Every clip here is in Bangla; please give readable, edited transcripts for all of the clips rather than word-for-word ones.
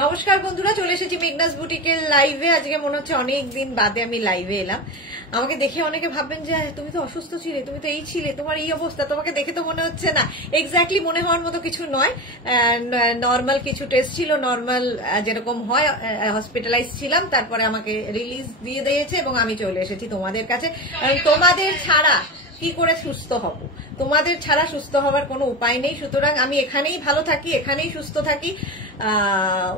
নমস্কার বন্ধুরা, চলে এসেছি মেঘনাস বুটিকের লাইভে। আজকে মনে হচ্ছে অনেক দিন বাদে আমি লাইভে এলাম। আমাকে দেখে অনেকে ভাববেন যে তুমি তো অসুস্থ ছিলে, তুমি তো এই ছিলে, তোমার এই অবস্থা, তোমাকে দেখে তো মনে হচ্ছে না। এক্স্যাক্টলি মনে হওয়ার মতো কিছু নয়, নর্মাল কিছু টেস্ট ছিল, নর্মাল যেরকম হয়। হসপিটালাইজ ছিলাম, তারপরে আমাকে রিলিজ দিয়ে দিয়েছে এবং আমি চলে এসেছি তোমাদের কাছে। কারণ তোমাদের ছাড়া কি করে সুস্থ হব, তোমাদের ছাড়া সুস্থ হওয়ার কোনো উপায় নেই। সুতরাং আমি এখানেই ভালো থাকি, এখানেই সুস্থ থাকি।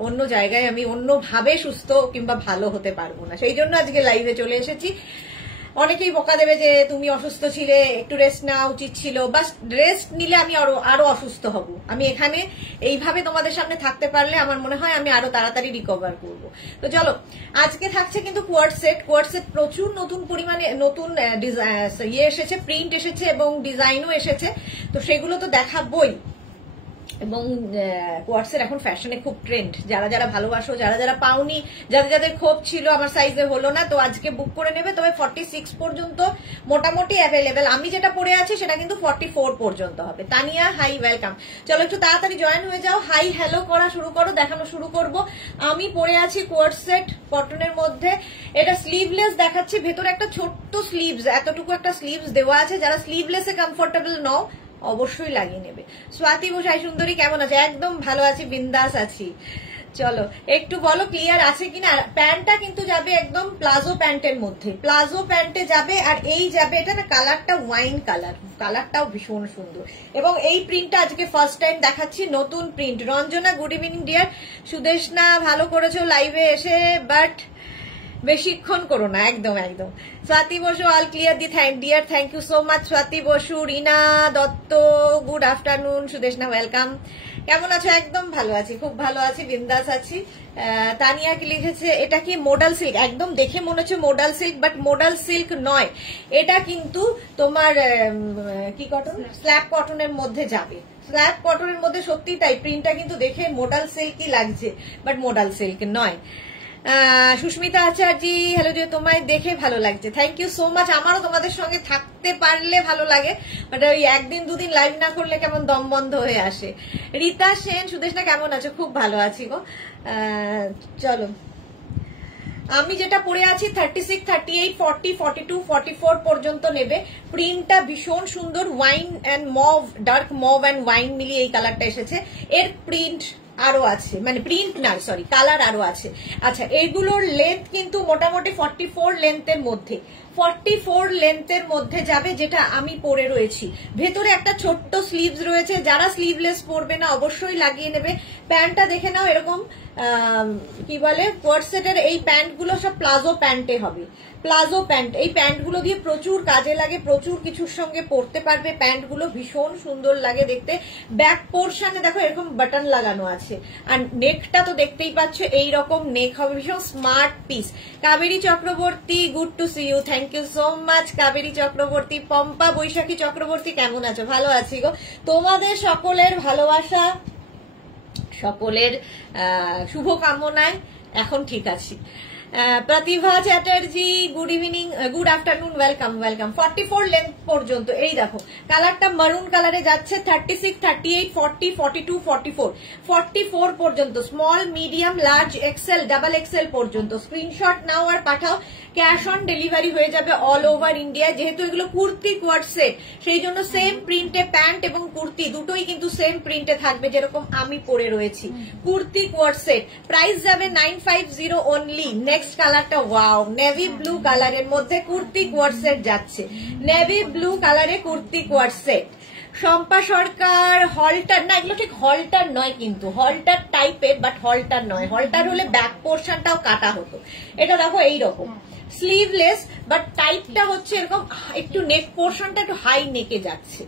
অন্য জায়গায় আমি অন্যভাবে সুস্থ কিংবা ভালো হতে পারবো না, সেই জন্য আজকে লাইভে চলে এসেছি। অনেকেই বকা দেবে যে তুমি অসুস্থ ছিলে, একটু রেস্ট নেওয়া উচিত ছিল। বাস রেস্ট নিলে আমি আরো অসুস্থ হব। আমি এখানে এইভাবে তোমাদের সামনে থাকতে পারলে আমার মনে হয় আমি আরো তাড়াতাড়ি রিকভার করব। তো চলো, আজকে থাকছে কিন্তু কোয়ার্ড সেট প্রচুর নতুন পরিমাণে নতুন এসেছে, প্রিন্ট এসেছে এবং ডিজাইনও এসেছে। তো সেগুলো তো দেখাবই। এবং কোয়ার্ডসের এখন ফ্যাশনে খুব ট্রেন্ড। যারা যারা ভালোবাসো, যারা যারা পাওনি, যাদের ক্ষোভ ছিল আমার সাইজে হলো না, তো আজকে বুক করে নেবে। তবে 46 পর্যন্ত মোটামুটি অ্যাভেলেবেল। আমি যেটা পরে আছি সেটা কিন্তু 44 পর্যন্ত হবে। Tania, hi, welcome. চলো একটু তাড়াতাড়ি জয়েন হয়ে যাও, হাই হ্যালো করা শুরু করো, দেখানো শুরু করব। আমি পরে আছি কোয়ার্ড সেট কটনের মধ্যে। এটা স্লিভলেস দেখাচ্ছি, ভেতরে একটা ছোট্ট স্লিভস, এতটুকু একটা স্লিভস দেওয়া আছে। যারা স্লিভলেসে কমফোর্টেবল নও অবশ্যই লাগিয়ে নেবে। স্বাতি বসাই সুন্দরী কেমন আছে? একদম ভালো আছি, বিন্দাস আছি। চলো একটু বলো ক্লিয়ার আছে কিনা। প্যান্টটা কিন্তু যাবে একদম প্লাজো প্যান্টের মধ্যে, প্লাজো প্যান্টে যাবে। আর এই যাবে, এটা না কালারটা ওয়াইন কালার, কালারটাও ভীষণ সুন্দর। এবং এই প্রিন্টটা আজকে ফার্স্ট টাইম দেখাচ্ছি, নতুন print. Ranjana, good evening deer. Sudeshna, ভালো করেছো লাইভে এসে, বাট বেশিক্ষণ করো না। একদম একদম। Swati Basu, all clear dear, thank you so much Swati Basu. Rina Dutta, good afternoon. Sudeshna, welcome. কেমন আছো? একদম ভালো আছি, খুব ভালো আছি, বিন্দাস আছি। তানিয়া কি লিখেছে, এটা কি মোডাল সিল্ক? একদম দেখে মনে হচ্ছে modal silk, but modal silk নয়। এটা কিন্তু তোমার কি কটন, স্ল্যাব কটনের মধ্যে যাবে। স্ল্যাব কটনের মধ্যে সত্যি তাই, প্রিন্টটা কিন্তু দেখে মোডাল সিল্কই লাগছে, বাট মোডাল সিল্ক নয়। সুস্মিতা আচার্যি, হ্যালো যে, তোমায় দেখে ভালো লাগছে, থ্যাংক ইউ সো মাচ। আমারও তোমাদের সঙ্গে থাকতে পারলে ভালো লাগে, বাট ওই একদিন দুদিন লাইভ না করলে কেমন দম বন্ধ হয়ে আসে। রীতা সেন, সুদেশনা কেমন আছো? খুব ভালো আছি গো। চলো, আমি যেটা পরে আছি 36, 38, 40, 42, 44 পর্যন্ত নেবে। প্রিন্টটা ভীষণ সুন্দর, wine and mauve, dark mauve and wine মিলিয়ে এই কালারটা এসেছে। এর প্রিন্ট আরো আছে, মানে প্রিন্ট না, সরি, কালার আরো আছে। আচ্ছা, এইগুলোর লেন্থ কিন্তু মোটামুটি 44 লেন্থের মধ্যে, 44 লেন্থের মধ্যে যাবে, যেটা আমি পরে রয়েছি। ভেতরে একটা ছোট্ট স্লিভস রয়েছে, যারা স্লিভলেস পরবে না অবশ্যই লাগিয়ে নেবে। প্যান্টটা দেখে নাও, এরকম কি বলে, কোয়ার্ড সেটের এই প্যান্টগুলো সব প্লাজো প্যান্টে হবে, প্লাজো প্যান্ট। এই প্যান্টগুলো দিয়ে প্রচুর কাজে লাগে, প্রচুর কিছুর সঙ্গে পরতে পারবে। প্যান্টগুলো ভীষণ সুন্দর লাগে দেখতে। ব্যাক পোর্শনে দেখো এরকম বাটন লাগানো আছে, আর নেকটা তো দেখতেই পাচ্ছ, এইরকম নেক হবে, ভীষণ smart piece. Kaberi Chakraborty, good to see you, thank you so much Kaberi Chakraborty. Pampa Baishakhi Chakraborty, কেমন আছো? ভালো আছি গো। তোমাদের সকলের ভালোবাসা, সকলের শুভকামনায় এখন ঠিক আছি। Pratibha Chatterjee, good evening, good afternoon, welcome welcome. 44 length পর্যন্ত। এই দেখো কালারটা মারুন কালারে যাচ্ছে। 36, 38, 40, 42, 44, 44 পর্যন্ত, small, medium, large, XL, double XL পর্যন্ত। স্ক্রিনশট নাও আর পাঠাও, ক্যাশ অন ডেলিভারি হয়ে যাবে অল ওভার ইন্ডিয়া। যেহেতু এগুলো কুর্তি কোয়ার্ড সেট, সেই জন্য সেম প্রিন্টে প্যান্ট এবং কুর্তি দুটোই কিন্তু সেম প্রিন্টে থাকবে, যেরকম আমি পরে রয়েছি। কুর্তি কোয়ার্ড সেট, প্রাইস যাবে 950 অনলি। নেক্সট কালারটা, ওয়াও, নেভি ব্লু কালারের মধ্যে কুর্তি কোয়ার্ড সেট যাচ্ছে। নেভি ব্লু কালারে কুর্তি কোয়ার্ড সেট। শম্পা সরকার, হলটার না, এগুলো ঠিক হলটার নয়, কিন্তু হলটার টাইপের, বাট হলটার নয়। হলটার হলে ব্যাক পোর্শনটাও কাটা হতো। এটা দেখো এইরকম স্লিভলেস, বাট টাইপটা হচ্ছে এরকম, একটু নেক পোর্শনটা একটু হাই নেকে যাচ্ছে।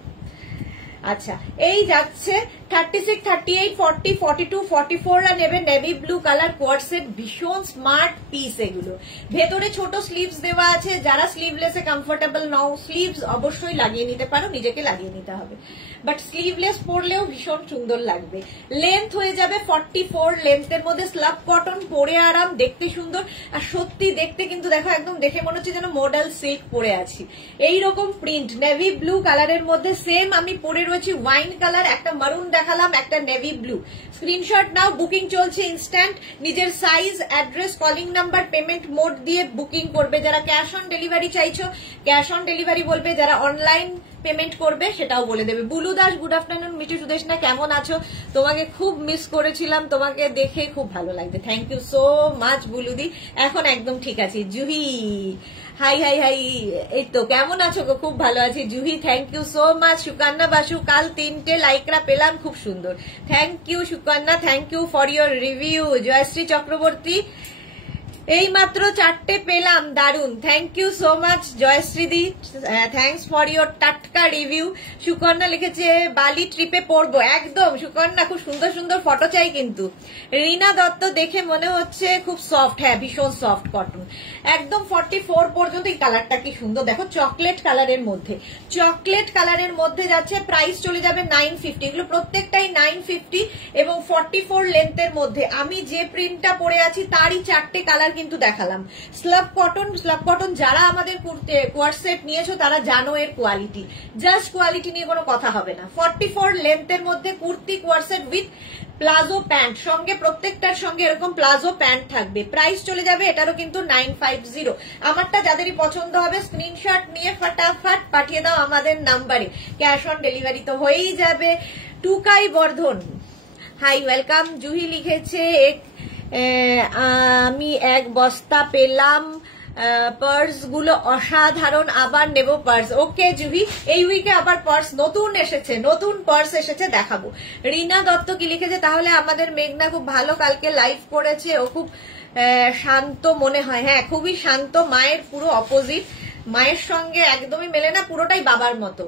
আচ্ছা, এই যাচ্ছে 36, 38, 40, 42, 44 নেবে। নেভি ব্লু কালার কোয়ার্ড সেট, ভীষণ স্মার্ট পিস এগুলো। ভেতরে ছোট স্লিভস দেওয়া আছে। যারা স্লিভলেসে কমফোর্টেবল নও, স্লিভস অবশ্যই লাগিয়ে নিতে পারো, নিজেকে লাগিয়ে নিতে হবে, বাট স্লিভলেস পরলেও ভীষণ সুন্দর লাগবে। লেন্থ হয়ে যাবে 44 লেন্থের মধ্যে। স্লাব কটন, পরে আরাম, দেখতে সুন্দর। আর সত্যি দেখতে কিন্তু দেখো, একদম দেখে মনে হচ্ছে যেন মডেল সিল্ক পরে আছি। এইরকম প্রিন্ট নেভি ব্লু কালারের মধ্যে, সেম আমি পরে করেছি ওয়াইন কালার, একটা মারুন দেখালাম, একটা নেভি ব্লু। স্ক্রিনশট নাও, বুকিং চলছে ইনস্ট্যান্ট। নিজের size, address, calling number, payment mode দিয়ে বুকিং করবে। যারা ক্যাশ অন ডেলিভারি চাইছো ক্যাশ অন ডেলিভারি বলবে, যারা অনলাইন পেমেন্ট করবে সেটাও বলে দেবে। Bulu Das, good afternoon. মিঠু সুদেশনা, কেমন আছো? তোমাকে খুব মিস করেছিলাম, তোমাকে দেখে খুব ভালো লাগছে। থ্যাংক ইউ সো মাচ বুলুদি, এখন একদম ঠিক আছে। জুহি হাই হাই হাই, এই তো কেমন আছো গো? খুব ভালো আছি Juhi, thank you so much. Sukanya Basu, কাল 3টে লাইকরা পেলাম, খুব সুন্দর, thank you Sukanya, thank you for your review. Jayashree Chakraborty, এই মাত্র 4টে পেলাম, দারুন, thank you so much Jayashree দি, থ্যাংকস ফর ইউর টাটকা রিভিউ। সুকন্যা লিখেছে বালি ট্রিপে পড়বো, একদম সুকন্যা, খুব সুন্দর সুন্দর ফটো চাই কিন্তু। রিনা দত্ত, দেখে মনে হচ্ছে খুব সফট, হ্যাঁ ভীষণ সফট কটন, একদম 44 পর্যন্ত। এই কালারটা কি সুন্দর দেখো, চকলেট কালারের মধ্যে, চকলেট কালারের মধ্যে যাচ্ছে। প্রাইস চলে যাবে 950, এগুলো প্রত্যেকটাই 950 এবং 44 লেন্থের মধ্যে। আমি যে প্রিন্টটা পরে আছি তারই 4টে কালার কিন্তু দেখালাম। স্লাব কটন, স্লাব কটন যারা আমাদের কোয়ার্সেট নিয়েছো তারা জানো এর কোয়ালিটি, জাস্ট কোয়ালিটি নিয়ে কোনো কথা হবে না। 44 লেন্থের মধ্যে কুর্তি কোয়ার্সেট উইথ প্লাজো প্যান্ট, সঙ্গে প্রত্যেকটার সঙ্গে এরকম প্লাজো প্যান্ট থাকবে। প্রাইস চলে যাবে এটারও কিন্তু 950। আমারটা যাদেরই পছন্দ হবে স্ক্রিনশট নিয়ে ফটাফট পাঠিয়ে দাও আমাদের নাম্বারে, ক্যাশ অন ডেলিভারি তো হয়েই যাবে। টুকাই বর্ধন, হাই ওয়েলকাম। জুহি লিখেছে আমি 1 বস্তা পেলাম, পার্স গুলো অসাধারণ, আবার নেব পার্স। ওকে জুহি, এই উইকে আবার পার্স নতুন এসেছে, নতুন পার্স এসেছে, দেখাবো। রিনা দত্ত কি লিখেছে, তাহলে আমাদের মেঘনা খুব ভালো কালকে লাইভ করেছে, ও খুব শান্ত মনে হয়। হ্যাঁ খুবই শান্ত, মায়ের পুরো অপোজিট, মায়ের সঙ্গে একদমই মেলে না, পুরোটাই বাবার মতো।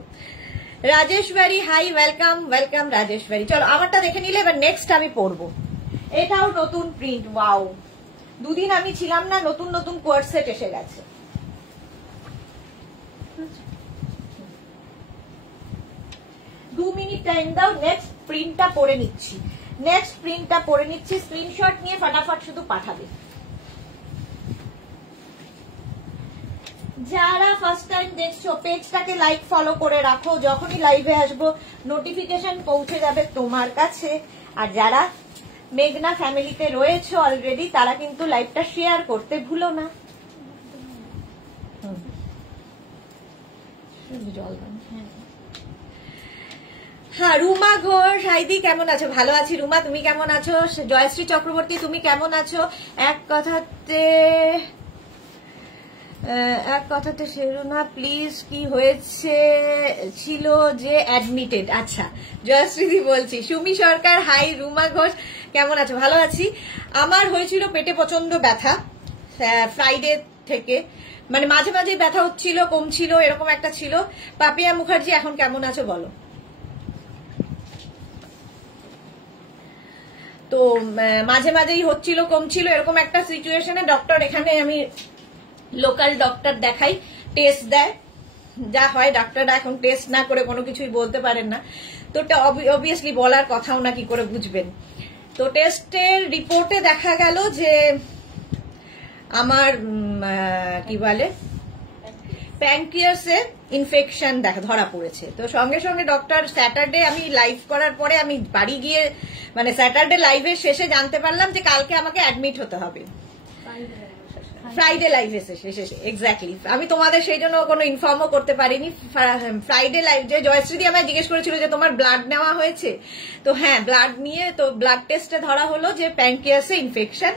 Rajeshwari, high welcome welcome Rajeshwari. চলো আমারটা দেখে নিলে এবার নেক্সট আমি পরবো। এটাও নতুন প্রিন্ট, ওয়াও, দুদিন আমি ছিলাম না, নতুন নতুন কোয়ার্সেট এসে গেছে। 2 মিনিট টাইম দাও, নেক্সট প্রিন্টটা পরে নিচ্ছি, নেক্সট প্রিন্টটা পরে নিচ্ছি। স্ক্রিনশট নিয়ে ফটাফট শুধু পাঠাবে। যারা ফার্স্ট টাইম দেখছো পেজটাকে লাইক ফলো করে রাখো, যখনই লাইভে আসবো নোটিফিকেশন পৌঁছে যাবে তোমার কাছে। আর যারা মেঘনা ফ্যামিলিতে রয়েছে অলরেডি তারা কিন্তু লাইভটা শেয়ার করতে ভুলো না। হ্যাঁ রুমা ঘোষ, হাইদি কেমন আছো? ভালো আছি রুমা, তুমি কেমন আছো? জয়শ্রী চক্রবর্তী, তুমি কেমন আছো? এক কথাতে শেরুনা প্লিজ, কি হয়েছে ছিল যে অ্যাডমিটেড? আচ্ছা জয়শ্রীদি বলছি। সুমি সরকার, হাই। রুমা ঘোষ, কেমন আছো? ভালো আছি। আমার হয়েছিল পেটে প্রচন্ড ব্যথা ফ্রাইডে থেকে, মানে মাঝে মাঝে ব্যথা হচ্ছিল, কমছিল, এরকম একটা ছিল। পাপিয়া মুখার্জি, এখন কেমন আছো বলো? তো মাঝে মাঝেই হচ্ছিল, কমছিল, এরকম একটা সিচুয়েশনে ডক্টর, এখানে আমি লোকাল ডক্টর দেখাই, টেস্ট দেয়, যা হয় ডাক্তাররা এখন টেস্ট না করে কোনো কিছুই বলতে পারেন না, তো এটা অবভিয়াসলি বলার কথাও না, কি করে বুঝবেন। তো টেস্টের রিপোর্টে দেখা গেল যে আমার কি বলে প্যানক্রিয়াসে ইনফেকশন ধরা পড়েছে। তো সঙ্গে সঙ্গে ডক্টর, স্যাটারডে আমি লাইভ করার পরে আমি বাড়ি গিয়ে, মানে স্যাটারডে লাইভের শেষে জানতে পারলাম যে কালকে আমাকে অ্যাডমিট হতে হবে। ফ্রাইডে লাইভ এসেছে, এক্স্যাক্টলি। আমি তোমাদের সেই জন্য কোনো ইনফর্মও করতে পারিনি। ফ্রাইডে লাইভ, যে জয়শ্রীদি আমায় জিজ্ঞেস করেছিল যে তোমার ব্লাড নেওয়া হয়েছে, তো হ্যাঁ ব্লাড নিয়ে, তো ব্লাড টেস্টে ধরা হলো যে প্যানক্রিয়াসে ইনফেকশন।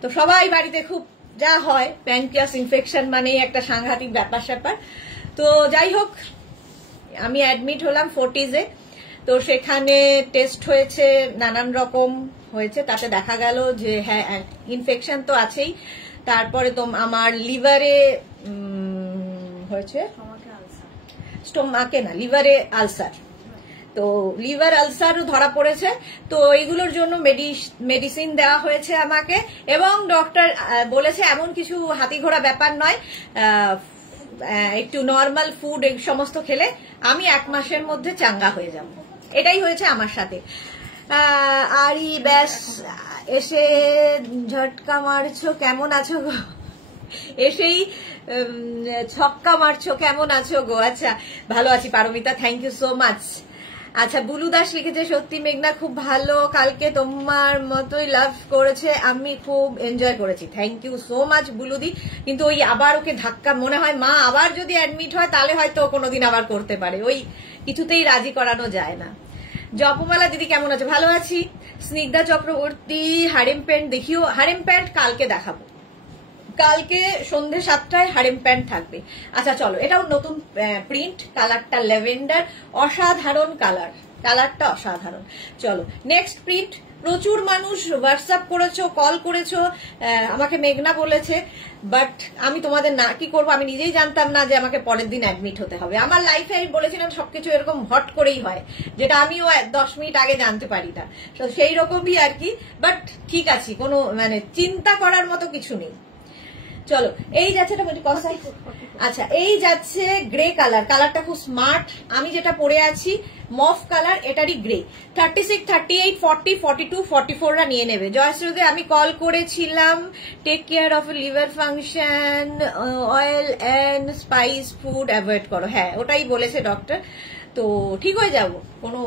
তো সবাই বাড়িতে খুব যা হয়, প্যানক্রিয়াস ইনফেকশন মানে একটা সাংঘাতিক ব্যাপার স্যাপার। তো যাই হোক আমি অ্যাডমিট হলাম ফোর্টিজে। তো সেখানে টেস্ট হয়েছে, নানান রকম হয়েছে, তাতে দেখা গেল যে হ্যাঁ ইনফেকশন তো আছেই, তারপরে তো আমার লিভারে হয়েছে, স্টোমাকে না, লিভারে আলসার। তো লিভার আলসারও ধরা পড়েছে। তো এইগুলোর জন্য মেডিসিন দেওয়া হয়েছে আমাকে, এবং ডক্টর বলেছে এমন কিছু হাতি ঘোড়া ব্যাপার নয়, একটু নর্মাল ফুড এই সমস্ত খেলে আমি 1 মাসের মধ্যে চাঙ্গা হয়ে যাব। এটাই হয়েছে আমার সাথে। আরই ব্যাস এসে ঝটকা মারছো, কেমন আছো গো? এসেই ছক্কা মারছো, কেমন আছো গো? আচ্ছা ভালো আছি Paromita, thank you so much. আচ্ছা, বুলু দাস লিখেছে সত্যি মেঘনা খুব ভালো, কালকে তোমার মতোই লাভ করেছে, আমি খুব এনজয় করেছি। থ্যাংক ইউ সো মাচ বুলুদি। কিন্তু ওই আবার ওকে ধাক্কা, মনে হয় মা আবার যদি অ্যাডমিট হয় তাহলে হয়তো কোনোদিন আবার করতে পারে, ওই কিছুতেই রাজি করানো যায় না। জপমালা দিদি কেমন আছে? ভালো আছি। স্নিগ্ধা চক্রবর্তী হারেম প্যান্ট দেখিও। হারেম প্যান্ট কালকে দেখাবো, কালকে সন্ধ্যে 7টায় হারেম প্যান্ট থাকবে। আচ্ছা চলো, এটাও নতুন প্রিন্ট, কালারটা ল্যাভেন্ডার, অসাধারণ কালার, কালারটা অসাধারণ। চলো নেক্সট প্রিন্ট। প্রচুর মানুষ হোয়াটসঅ্যাপ করেছো, কল করেছো, আমাকে মেঘনা বলেছে, বাট আমি তোমাদের না কি করবো, আমি নিজেই জানতাম না যে আমাকে পরের দিন অ্যাডমিট হতে হবে। আমার লাইফে আমি বলেছিলাম সবকিছু এরকম হট করেই হয়, যেটা আমিও 10 মিনিট আগে জানতে পারি না, সেই রকমই আর কি। বাট ঠিক আছে, কোনো মানে চিন্তা করার মতো কিছু নেই। চলো এই যাচ্ছে, আচ্ছা এই যাচ্ছে গ্রে কালার, কালারটা খুব স্মার্ট। আমি যেটা পরে আছি মফ কালার, এটারই গ্রে। 36, 38, 40, 42, 44রা নিয়ে নেবে। জয়শ্রীতে আমি কল করেছিলাম, take care of liver function, oil and spice food avoid করো। হ্যাঁ ওটাই বলেছে ডক্টর, তো ঠিক হয়ে যাব, কোনো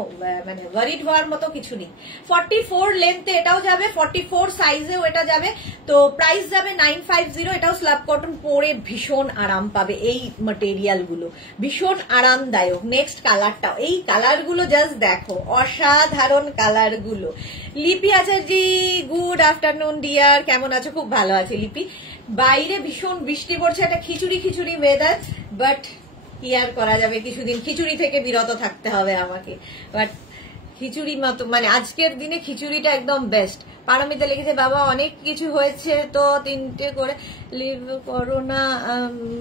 মানে ওয়ারিড হওয়ার মতো কিছু নেই। 44 লেন্থে এটাও যাবে, 44 সাইজেও এটা যাবে। তো প্রাইস যাবে 950। এটাও স্ল্যাব কটন, পরে ভীষণ আরাম পাবে। এই ম্যাটেরিয়াল গুলো ভীষণ আরামদায়ক। নেক্সট কালারটাও, এই কালার গুলো জাস্ট দেখো, অসাধারণ কালার গুলো। লিপি আচার্যি গুড আফটারনুন ডিয়ার, কেমন আছো? খুব ভালো আছে লিপি। বাইরে ভীষণ বৃষ্টি পড়ছে, একটা খিচুড়ি খিচুড়ি ওয়েদার, বাট কি আর করা যাবে, কিছুদিন খিচুড়ি থেকে বিরত থাকতে হবে আমাকে। বাট খিচুড়ি মতো মানে আজকের দিনে খিচুড়িটা একদম বেস্ট। পারমিতা লিখেছে বাবা অনেক কিছু হয়েছে তো 3টে করে লিভ করো না,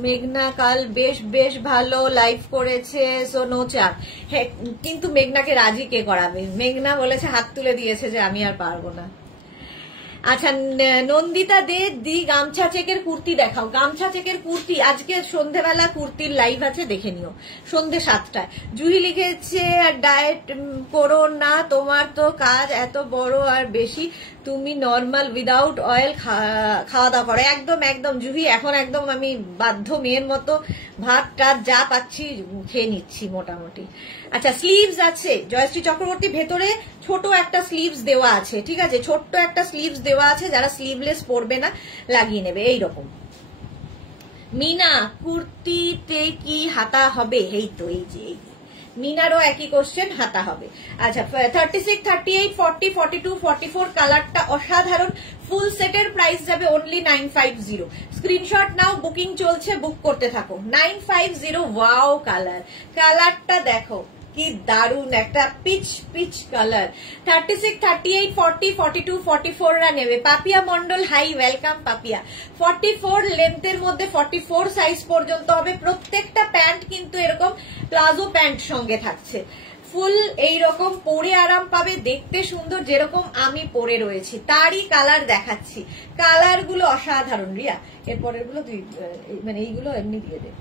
মেঘনা কাল বেশ বেশ ভালো লাইভ করেছে, সো নো চাপ। হ্যাঁ কিন্তু মেঘনাকে রাজি কে করাবে? মেঘনা বলেছে, হাত তুলে দিয়েছে যে আমি আর পারবো না। আচ্ছা নন্দিতা দে দি গামছা চেকের কুর্তি দেখাও। গামছা চেকের কুর্তি আজকে সন্ধ্যেবেলা কুর্তির লাইভ আছে, দেখে নিও সন্ধ্যে 7টায়। জুহি লিখেছে ডায়েট করো না, তোমার তো কাজ এত বড় আর বেশি, তুমি নর্মাল উইদাউট অয়েল খাওয়া দাওয়া করো। একদম একদম জুহি, এখন একদম আমি বাধ্য মেয়ের মতো ভাত টাত যা পাচ্ছি খেয়ে নিচ্ছি মোটামুটি। আচ্ছা স্লিভস আছে জয়শ্রী চক্রবর্তী, ভেতরে ছোট একটা স্লিভস দেওয়া আছে, ঠিক আছে, ছোট্ট একটা স্লিভস দেওয়া আছে, যারা স্লিভলেস পরবে না লাগিয়ে নেবে এইরকম। মিনা কুর্তিতে কি হাতা হবে? এই তো এই যে মিনারও একই কোশ্চেন, হাতা হবে। আচ্ছা 36, 38, 40, 42, 44 কালারটা অসাধারণ। ফুল সেটের প্রাইস যাবে অনলি 950। স্ক্রিনশট নাও, বুকিং চলছে, বুক করতে থাকো। 950 ওয়াও কালার, কালারটা দেখো কি দারুন, একটা পিচ পিচ কালার। 36, 38, 40, 42, 44রা নেবে। Papiya Mondal hi, welcome Papiya. 44 লেন্থের মধ্যে 44 সাইজ পর্যন্ত হবে। প্রত্যেকটা প্যান্ট কিন্তু এরকম প্লাজো প্যান্ট সঙ্গে থাকছে। ফুল এইরকম পরে আরাম পাবে, দেখতে সুন্দর, যেরকম আমি পরে রয়েছি তারই কালার দেখাচ্ছি। কালার গুলো অসাধারণ। রিয়া এরপরের গুলো তুই মানে এইগুলো এমনি দিয়ে দে।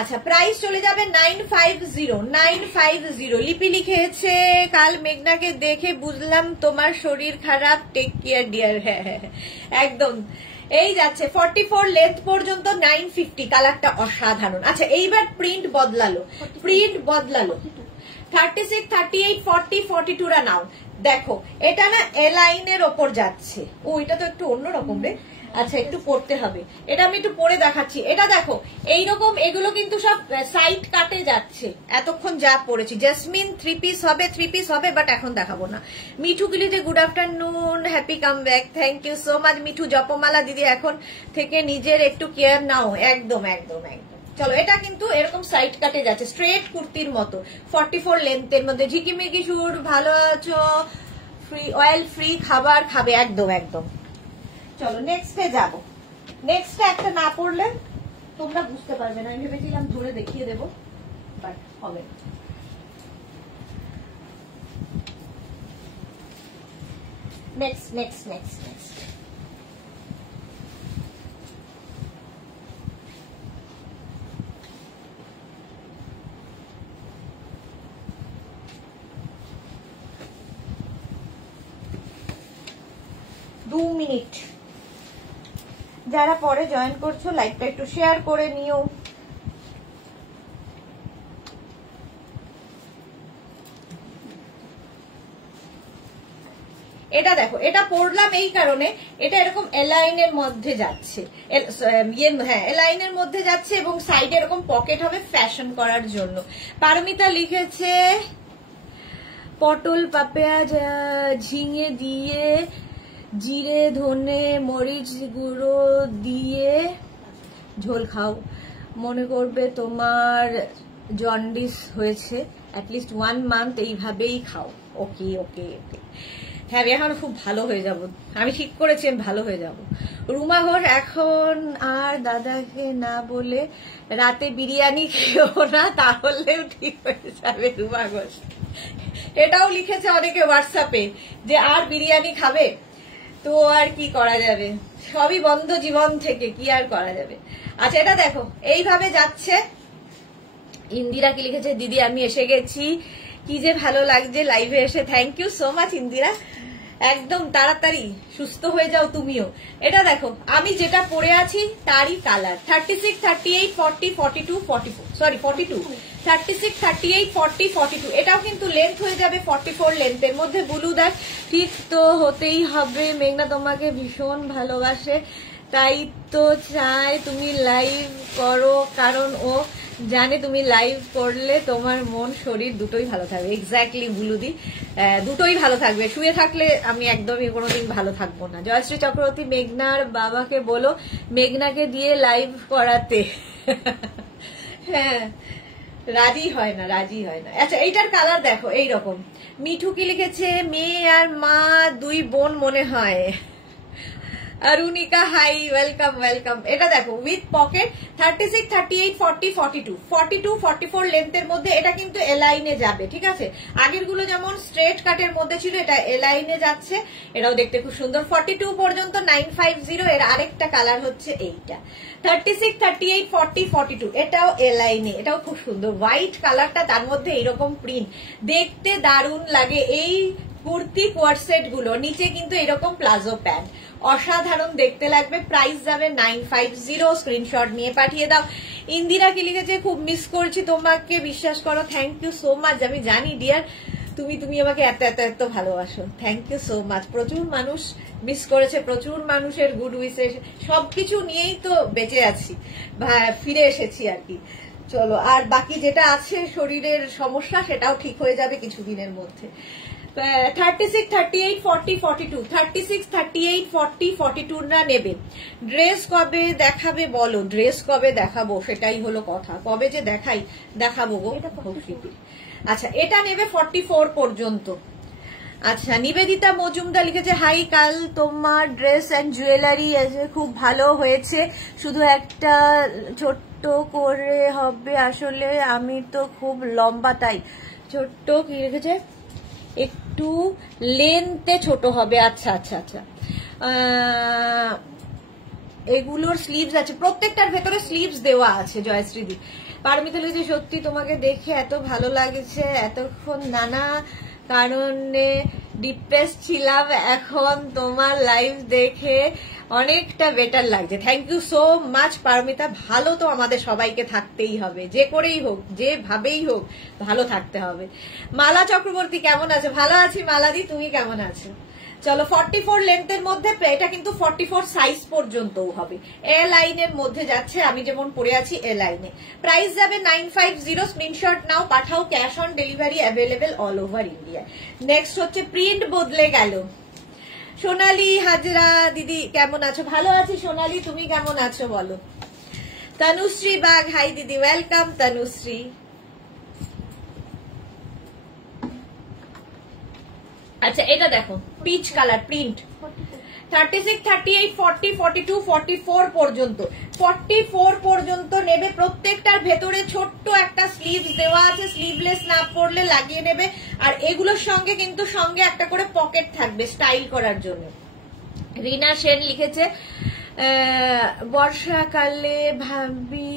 আচ্ছা প্রাইস চলে যাবে 950। 950। লিপি লিখেছে কাল মেঘনাকে দেখে বুঝলাম তোমার শরীর খারাপ, টেক কেয়ার ডিয়ার। হ্যাঁ হ্যাঁ একদম। এই যাচ্ছে 44 লেন্থ পর্যন্ত 950, কালারটা অসাধারণ। আচ্ছা এইবার প্রিন্ট বদলালো, প্রিন্ট বদলালো। 36, 38, 40, 42রা নাও। দেখো এটা না এলাইনের ওপর যাচ্ছে। ও এটা তো একটু অন্যরকম রে। আচ্ছা একটু পড়তে হবে, এটা আমি একটু পরে দেখাচ্ছি। এটা দেখো এইরকম, এগুলো কিন্তু সব সাইড কাটে যাচ্ছে। এতক্ষণ যা পড়েছি জেসমিন 3 পিস হবে, 3 পিস হবে, বাট এখন দেখাবো না। মিঠু গিলিতে good afternoon, happy come back, thank you so much Mithu. Japamala দিদি এখন থেকে নিজের একটু কেয়ার নাও। একদম একদম একদম। চলো এটা কিন্তু এরকম সাইড কাটে যাচ্ছে, স্ট্রেট কুর্তির মতো। 44 লেন্থের মধ্যে। ঝিকিমিকি সুর, ভালো আছো, ফ্রি অয়েল ফ্রি খাবার খাবে, একদম একদম। চলো নেক্সটে যাব। নেক্সটে একটা না পড়লে তোমরা বুঝতে পারবে না, আমি ভেবেছিলাম ধরে দেখিয়ে দেবো, বাট হবে। নেক্সট নেক্সট নেক্সট নেক্সট দু মিনিট। যারা পরে জয়েন করছো লাইভটা একটু শেয়ার করে নিও। এটা দেখো, এটা পরলাম এই কারণে, এটা এরকম এলাইনের মধ্যে যাচ্ছে, হ্যাঁ এলাইনের মধ্যে যাচ্ছে এবং সাইডে এরকম পকেট হবে ফ্যাশন করার জন্য। পারমিতা লিখেছে পটল পাপেয়া ঝিঙে দিয়ে জিরে ধনে মরিচ গুঁড়ো দিয়ে ঝোল খাও, মনে করবে তোমার জন্ডিস হয়েছে, অ্যাটলিস্ট 1 মান্থ এইভাবেই খাও। ওকে ওকে ওকে, হ্যাঁ আমি এখন খুব ভালো হয়ে যাব, আমি ঠিক করেছি আমি ভালো হয়ে যাব। রুমা ঘোষ এখন আর দাদাকে না বলে রাতে বিরিয়ানি খেও না, তাহলেও ঠিক হয়ে যাবে। রুমা ঘোষ এটাও লিখেছে অনেকে হোয়াটসঅ্যাপে যে আর বিরিয়ানি খাবে, তো আর কি করা যাবে, সবই বন্ধ জীবন থেকে, কি আর করা যাবে। আচ্ছা এটা দেখো এইভাবে যাচ্ছে। ইন্দিরা কি লিখেছে, দিদি আমি এসে গেছি, কি যে ভালো লাগছে লাইভে এসে। Thank you so much Indira, একদম তাড়াতাড়ি সুস্থ হয়ে যাও তুমিও। এটা দেখো আমি যেটা পরে আছি তারই কালার, 36, 38, 40, 42, 44, সরি 42, 36, 38, 40, 42, এটাও কিন্তু লেন্থ হয়ে যাবে 44 লেন্থের মধ্যে। ব্লু দেখ, ঠিক তো হতেই হবে, মেঘনা তোমাকে ভীষণ ভালোবাসে, তাই তো চাই তুমি লাইভ করো, কারণ ও জানে তুমি লাইভ করলে তোমার মন শরীর দুটোই ভালো থাকবে। এক্স্যাক্টলি বুলুদি, দুটোই ভালো থাকবে। শুয়ে থাকলে আমি একদমই কোনোদিন ভালো থাকবো না। জয়শ্রী চক্রবর্তী, মেঘনার বাবাকে বলো মেঘনাকে দিয়ে লাইভ করাতে। হ্যাঁ রাজি হয় না, রাজি হয় না। আচ্ছা এইটার কালার দেখো এইরকম। মিঠু কি লিখেছে, মেয়ে আর মা 2 বোন মনে হয়। Arunika hi, welcome welcome. এটা দেখো উইথ পকেট, 36, 38, 40, 42, 42, 44 লেন্থের মধ্যে। এটা কিন্তু এলাইনে যাবে, ঠিক আছে। আগের গুলো যেমন স্ট্রেট কাটের মধ্যে ছিল, এটা এলাইনে যাচ্ছে, এটাও দেখতে খুব সুন্দর। 42 পর্যন্ত 950। এর আরেকটা কালার হচ্ছে এইটা, 36, 38, 40, 42, এটাও এলাইনে, এটাও খুব সুন্দর হোয়াইট কালারটা, তার মধ্যে এইরকম প্রিন্ট, দেখতে দারুণ লাগে। এই কুর্তি কোয়ারসেট গুলো নিচে কিন্তু এরকম প্লাজো প্যান্ট, অসাধারণ দেখতে লাগবে। প্রাইস যাবে 950, স্ক্রিনশট নিয়ে পাঠিয়ে দাও। ইন্দিরা কি লিখেছে, খুব মিস করছি তোমাকে, বিশ্বাস করো। থ্যাংক ইউ সো মাচ, আমি জানি ডিয়ার তুমি আমাকে এত এত এত ভালোবাসো, থ্যাংক ইউ সো মাচ। প্রচুর মানুষ মিস করেছে, প্রচুর মানুষের গুড উইশেস, সবকিছু নিয়েই তো বেঁচে আছি, ফিরে এসেছি আর কি। চলো, আর বাকি যেটা আছে শরীরের সমস্যা সেটাও ঠিক হয়ে যাবে কিছুদিনের মধ্যে। 36, 38, 40, 42, 36, 38, 40, 42 না নেবে। ড্রেস কবে দেখাবে বলো, ড্রেস কবে দেখাবো সেটাই হলো কথা, কবে যে দেখাবো গো। আচ্ছা এটা নেবে 44 পর্যন্ত। আচ্ছা নিবেদিতা মজুমদার লিখেছে, হাই কাল তোমার ড্রেস এন্ড জুয়েলারি খুব ভালো হয়েছে, শুধু একটা ছোট্ট করে হবে, আসলে আমি তো খুব লম্বা তাই ছোট্ট। কি লিখেছে, একটু লেন্থে ছোট হবে। আচ্ছা আচ্ছা আচ্ছা, এগুলোর স্লিভস আছে, প্রত্যেকটার ভেতরে স্লিভস দেওয়া আছে। জয়শ্রীদি, পারমিতা লিখেছে, সত্যি তোমাকে দেখে এত ভালো লাগছে, এতক্ষণ নানা কারণে ডিপ্রেস ছিলাম, এখন তোমার লাইভ দেখে অনেকটা বেটার লাগছে। Thank you so much Paromita. ভালো তো আমাদের সবাইকে থাকতেই হবে, যে করেই হোক যেভাবেই হোক ভালো থাকতে হবে। মালা চক্রবর্তী কেমন আছো? ভালো আছি মালাদি, তুমি কেমন আছো? চলো 44 লেন্থের মধ্যে, এটা কিন্তু 44 সাইজ পর্যন্তও হবে, এ লাইনের মধ্যে যাচ্ছে, আমি যেমন পরে আছি এ লাইনে। প্রাইস যাবে 950, স্ক্রিনশট নাও পাঠাও, cash on delivery available all over India. Next হচ্ছে প্রিন্ট বদলে গেল। সোনালী হাজরা দিদি কেমন আছো? ভালো আছি সোনালী, তুমি কেমন আছো বলো। তনুশ্রী বাগ, হাই দিদি, ওয়েলকাম তনুশ্রী। আচ্ছা এটা দেখো পিচ কালার প্রিন্ট, 36, 38, 40, 42, 44 পর্যন্ত। 44 পর্যন্ত নেবে, প্রত্যেকটার ভেতরে ছোট্ট একটা স্লিভস দেওয়া আছে, স্লিভলেস না পরলে লাগিয়ে নেবে। আর এগুলোর সঙ্গে কিন্তু সঙ্গে একটা করে পকেট থাকবে স্টাইল করার জন্য। রিনা সেন লিখেছে, বর্ষাকালে ভাবি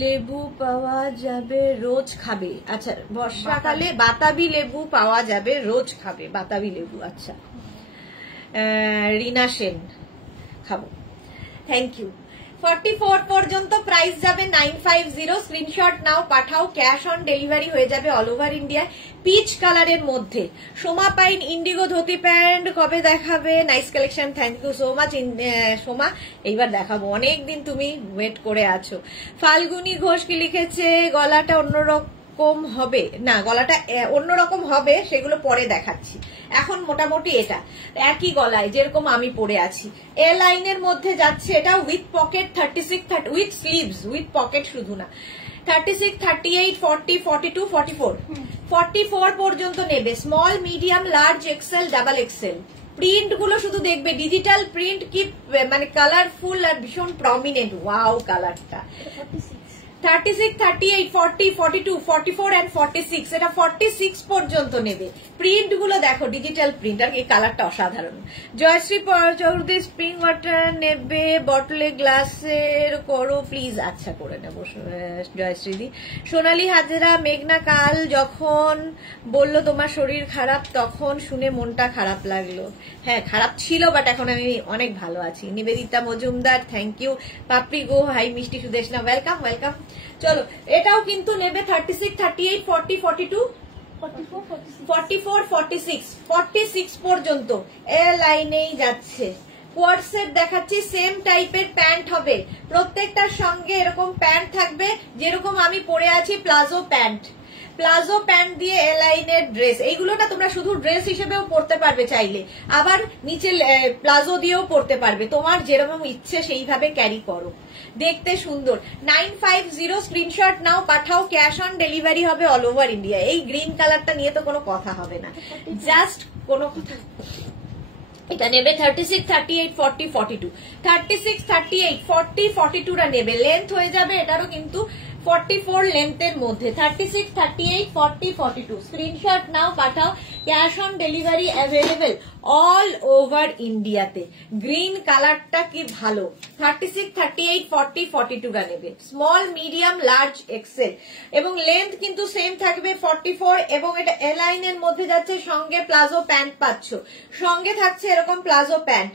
লেবু পাওয়া যাবে রোজ খাবে। আচ্ছা বর্ষাকালে বাতাবি লেবু পাওয়া যাবে রোজ খাবে, বাতাবি লেবু। আচ্ছা রিনা সেন, খাবো, থ্যাংক ইউ। 44 পর্যন্ত প্রাইস যাবে 950। স্ক্রিনশট নাও, পাঠাও, ক্যাশ অন ডেলিভারি হয়ে যাবে অল ওভার ইন্ডিয়া। পিচ কালারের মধ্যে সোমা পাইন ইন্ডিগো ধুতি প্যান্ট কবে দেখাবে? Nice collection, thank you so much Soma, এইবার দেখাবো, অনেকদিন তুমি ওয়েট করে আছো। ফাল্গুনি ঘোষ কি লিখেছে? গলাটা অন্যরকম হবে না, গলাটা অন্যরকম হবে, সেগুলো পরে দেখাচ্ছি। এখন মোটামুটি এটা একই গলায় যেরকম আমি পরে আছি, এ লাইনের মধ্যে যাচ্ছে। এটা with pocket 36 with sleeves, with pocket শুধু না। 36, 38, 40, 42, 44 44 পর্যন্ত নেবে। Small, medium, large, XL, double XL. Print গুলো শুধু দেখবে, ডিজিটাল প্রিন্ট কি মানে কালারফুল আর ভীষণ প্রমিনেন্ট। ওয়াও কালারটা। 36, 38, 40, 42, 44 and 46, এটা 46 পর্যন্ত নেবে। প্রিন্ট গুলো দেখো, ডিজিটাল প্রিন্ট, আর এই কালারটা অসাধারণ। জয়শ্রী চৌধুরী স্প্রিং ওয়াটার নেবে, বটলে গ্লাসের করো প্লিজ। আচ্ছা করে নেবো জয়শ্রীদি। সোনালী হাজরা, মেঘনা কাল যখন বললো তোমার শরীর খারাপ তখন শুনে মনটা খারাপ লাগলো। হ্যাঁ খারাপ ছিল, বাট এখন আমি অনেক ভালো আছি। Nivedita Majumdar, thank you. পাপড়ি গো, হাই মিষ্টি সুদেশনা, ওয়েলকাম ওয়েলকাম। চলো এটাও কিন্তু নেবে 36, 38, 40, 42, 44, 46, 46 পর্যন্ত এ লাইনেই যাচ্ছে। কোয়ার্ড সেট দেখাচ্ছি, সেম টাইপের প্যান্ট হবে, প্রত্যেকটার সঙ্গে এরকম প্যান্ট থাকবে যেরকম আমি পরে আছি, প্লাজো প্যান্ট। প্লাজো প্যান্ট দিয়ে এ লাইনের ড্রেস, এইগুলোটা তোমরা শুধু ড্রেস হিসেবেও পরতে পারবে চাইলে, আবার নিচে প্লাজো দিয়েও পরতে পারবে, তোমার যেরকম ইচ্ছে সেইভাবে ক্যারি করো, দেখতে সুন্দর। 950 স্ক্রিনশট নাও, পাঠাও, ক্যাশ অন ডেলিভারি হবে অল ওভার ইন্ডিয়া। এই গ্রিন কালারটা নিয়ে তো কোনো কথা হবে না, জাস্ট কোনো কথা। এটা নেবে 36, 38, 40, 42, 36, 38, 40, 42 টা নেবে। লেন্থ হয়ে যাবে এটারও কিন্তু 44 লেন্থের মধ্যে। 36, 38, 40, 42 স্ক্রিনশট নাও, পাঠাও, cash on delivery available all over ইন্ডিয়াতে। গ্রিন কালারটা কি ভালো। 36, 38, 40, 42 টা নেবে। স্মল, মিডিয়াম, লার্জ, এক্সেল, এবং লেন্থ কিন্তু সেম থাকবে 44, এবং এটা এলাইনের মধ্যে যাচ্ছে, সঙ্গে প্লাজো প্যান্ট পাচ্ছ, সঙ্গে থাকছে এরকম palazzo pant.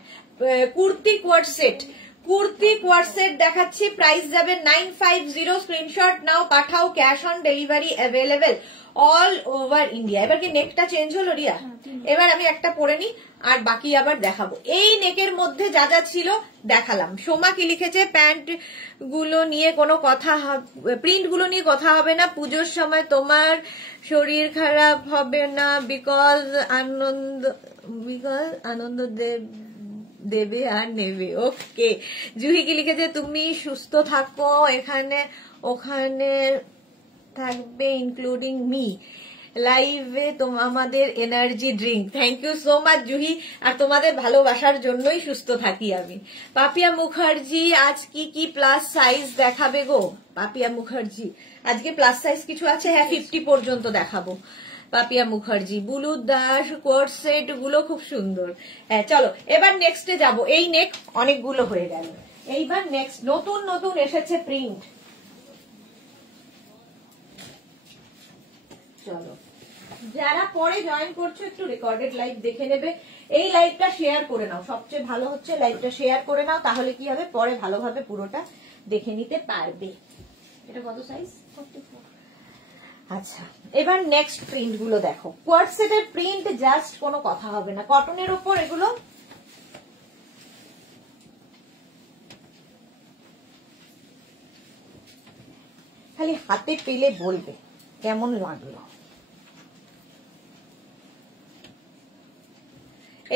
Kurti coord set, kurti coord set দেখাচ্ছি, প্রাইস যাবে 950। স্ক্রিনশট নাও, পাঠাও, cash on delivery available all over India. এবার কি নেকটা চেঞ্জ হলো রিয়া? এবার আমি একটা পরে নি, আর বাকি আবার দেখাবো। এই নেকের মধ্যে যা যা ছিল দেখালাম। সোমা কি লিখেছে? প্যান্ট গুলো নিয়ে কোনো কথা, প্রিন্ট গুলো নিয়ে কথা হবে না, পুজোর সময় তোমার শরীর খারাপ হবে না, বিকজ আনন্দ দেবে আর নেবে। ওকে। জুহি কি লিখেছে? তুমি সুস্থ থাকো, এখানে ওখানে থাকবে ইনক্লুডিং মি, লাইভে আমাদের energy drink. Thank you so much Juhi, আর তোমাদের ভালোবাসার জন্যই সুস্থ থাকি আমি। পাপিয়া মুখার্জি, আজ কি কি প্লাস সাইজ দেখাবে গো? পাপিয়া মুখার্জি, আজকে প্লাস সাইজ কিছু আছে? হ্যাঁ 50 পর্যন্ত দেখাবো। পাপিয়া মুখার্জি, বুলু দাস, কোট সেট গুলো খুব সুন্দর। হ্যাঁ চলো এবার নেক্সটে যাব। এই নেক অনেকগুলো হয়ে গেল, এইবার নেক্সট নতুন নতুন এসেছে প্রিন্ট। চলো যারা পরে জয়েন করছো একটু রেকর্ডেড লাইভ দেখে নেবে, এই লাইভটা শেয়ার করে নাও, সবচেয়ে ভালো হচ্ছে লাইভটা শেয়ার করে নাও, তাহলে কি হবে পরে ভালোভাবে পুরোটা দেখে নিতে পারবে। এটা কত সাইজ? 44। আচ্ছা এবার নেক্সট প্রিন্ট গুলো দেখো। কোয়ার্ড সেটের প্রিন্ট জাস্ট কোনো কথা হবে না, কটনের উপর এগুলো। খালি হাতে পেলে বলবে কেমন লাগলো।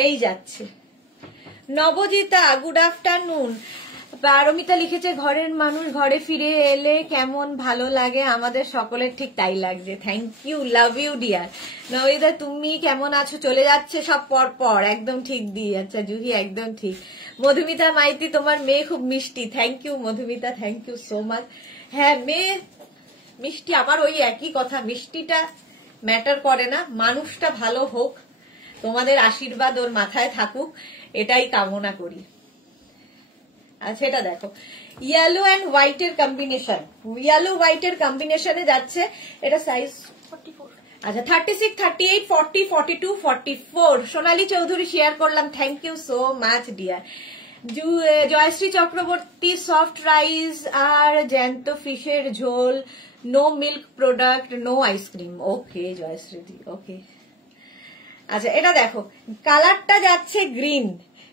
এই যাচ্ছে নবজিতা, গুড আফটারনুন। পারমিতা লিখেছে, ঘরের মানুষ ঘরে ফিরে এলে কেমন ভালো লাগে, আমাদের সকলের ঠিক তাই লাগছে। Thank you, love you dear. Nabajita তুমি কেমন আছো? চলে যাচ্ছে সব পর পর, একদম ঠিক দি। আচ্ছা জুহি একদম ঠিক। মধুমিতা মাইতি, তোমার মেয়ে খুব মিষ্টি। Thank you Madhumita, thank you so much. হ্যাঁ মেয়ে মিষ্টি, আমার ওই একই কথা, মিষ্টিটা ম্যাটার করে না, মানুষটা ভালো হোক, তোমাদের আশীর্বাদ ওর মাথায় থাকুক, এটাই কামনা করি। আচ্ছা এটা দেখো, ইয়েলো অ্যান্ড হোয়াইটের কম্বিনেশন, ইয়েলো হোয়াইটের কম্বিনেশনে যাচ্ছে। এটা সাইজ 44। আচ্ছা 36, 38, 40, 42, 44। সোনালী চৌধুরী শেয়ার করলাম, thank you so much dear. Jayashree Chakraborty soft rice আর জ্যান্ত ফিশের ঝোল, no milk product, no ice cream. Okay Jayashree দি, ওকে। আচ্ছা এটা দেখো, কালারটা যাচ্ছে গ্রিন,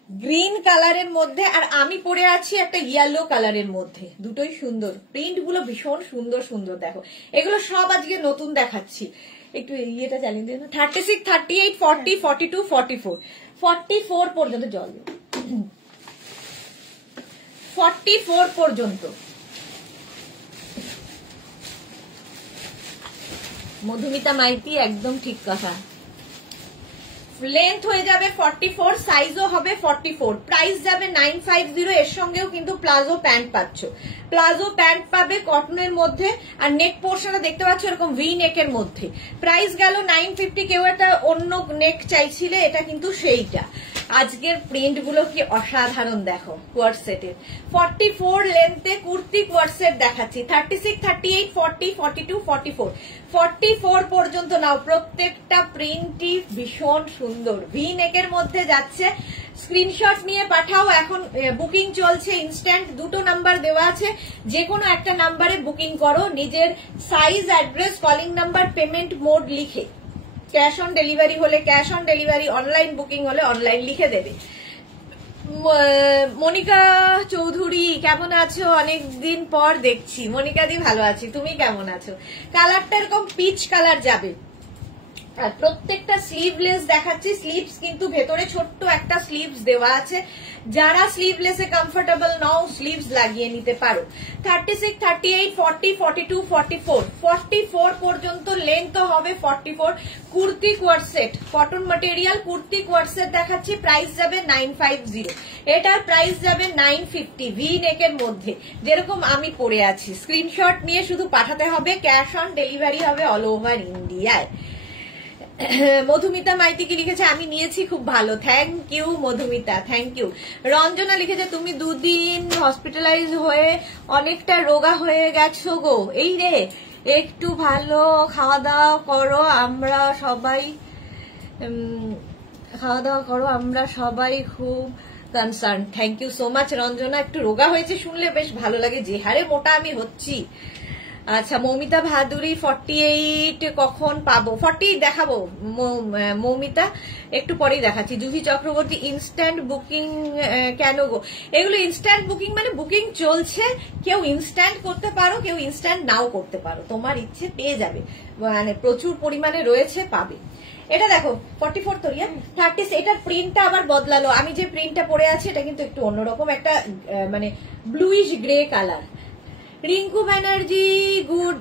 গ্রিন কালারের মধ্যে, আর আমি পরে আছি একটা ইয়েলো কালারের মধ্যে। দুটোই সুন্দর, প্রিন্ট গুলো ভীষণ সুন্দর সুন্দর। দেখো এগুলো সব আজকে নতুন দেখাচ্ছি। একটু ইয়েটা চালিয়ে দিন। 36, 38, 40, 42, 44, 44 পর্যন্ত, জল 44 পর্যন্ত। মধুমিতা মাইতি একদম ঠিক কথা। লেন্থ হয়ে যাবে 44, সাইজও হবে 44, প্রাইস যাবে 950। এর সঙ্গেও কিন্তু প্লাজো প্যান্ট পাচ্ছ, প্লাজো প্যান্ট পাবে কটনের মধ্যে, আর নেক পোর্শনটা দেখতে পাচ্ছ এরকম ভি নেকের মধ্যে। প্রাইস গেল 950। কেউ একটা অন্য নেক চাইছিলে, এটা কিন্তু সেইটা। আজকের প্রিন্ট গুলো কি অসাধারণ দেখো, কোয়ার্ড সেটের 44 লেন্থে কুর্তি কোয়ার্ড সেট দেখাচ্ছি। 36, 38, 40, 42, 44, 44 পর্যন্ত নাও। প্রত্যেকটা প্রিন্টই ভীষণ সুন্দর, ভি নেকের মধ্যে যাচ্ছে। স্ক্রিনশট নিয়ে পাঠাও, এখন বুকিং চলছে ইনস্ট্যান্ট। দুটো নাম্বার দেওয়া আছে, যে কোনো একটা নাম্বারে বুকিং করো, নিজের size, address, calling number, payment mode লিখে। ক্যাশ অন ডেলিভারি হলে cash on delivery, online booking হলে অনলাইন লিখে দেবে। মনিকা চৌধুরী কেমন আছো? অনেকদিন পর দেখছি। মনিকা দি ভালো আছি, তুমি কেমন আছো? কালারটা এরকম পিচ কালার যাবে, আর প্রত্যেকটা স্লিভলেস দেখাচ্ছি। স্লিভস কিন্তু ভেতরে ছোট্ট একটা স্লিভস দেওয়া আছে, যারা স্লিভলেসে কমফোর্টেবল নাও স্লিভস লাগিয়ে নিতে পারো। 36, 38, 40, 42, 44, 44 পর্যন্ত লেন্থ হবে 44। Kurti coord set, cotton material kurti coord set দেখাচ্ছি। প্রাইস যাবে 950, এটার প্রাইস যাবে 950। ভি নেকের মধ্যে যেরকম আমি পরে আছি। স্ক্রিনশট নিয়ে শুধু পাঠাতে হবে, ক্যাশ অন ডেলিভারি হবে অল ওভার ইন্ডিয়ায়। মধুমিতা মাইতি কি লিখেছে, আমি নিয়েছি খুব ভালো, thank you Madhumita, thank you. Ranjana লিখেছে, তুমি দুদিন হসপিটালাইজ হয়ে অনেকটা রোগা হয়ে গেছো গো। এই রে, একটু ভালো খাওয়া দাওয়া করো, আমরা সবাই খুব concern. Thank you so much Ranjana. একটু রোগা হয়েছে শুনলে বেশ ভালো লাগে, যে হারে মোটা আমি হচ্ছি। আচ্ছা মৌমিতা ভাদুরী 48 কখন পাবো? 48 দেখাবো মৌমিতা, একটু পরেই দেখাচ্ছি। জুহি চক্রবর্তী, ইনস্ট্যান্ট বুকিং কেন গো? এগুলো ইনস্ট্যান্ট বুকিং মানে বুকিং চলছে, কেউ ইনস্ট্যান্ট করতে পারো, কেউ ইনস্ট্যান্ট নাও করতে পারো, তোমার ইচ্ছে পেয়ে যাবে, মানে প্রচুর পরিমাণে রয়েছে, পাবে। এটা দেখো 44 তো রিয়া 30। এটার প্রিন্টটা আবার বদলালো, আমি যে প্রিন্টটা পরে আছি এটা কিন্তু একটু অন্যরকম, একটা মানে bluish grey colour. Rinku Banerjee, good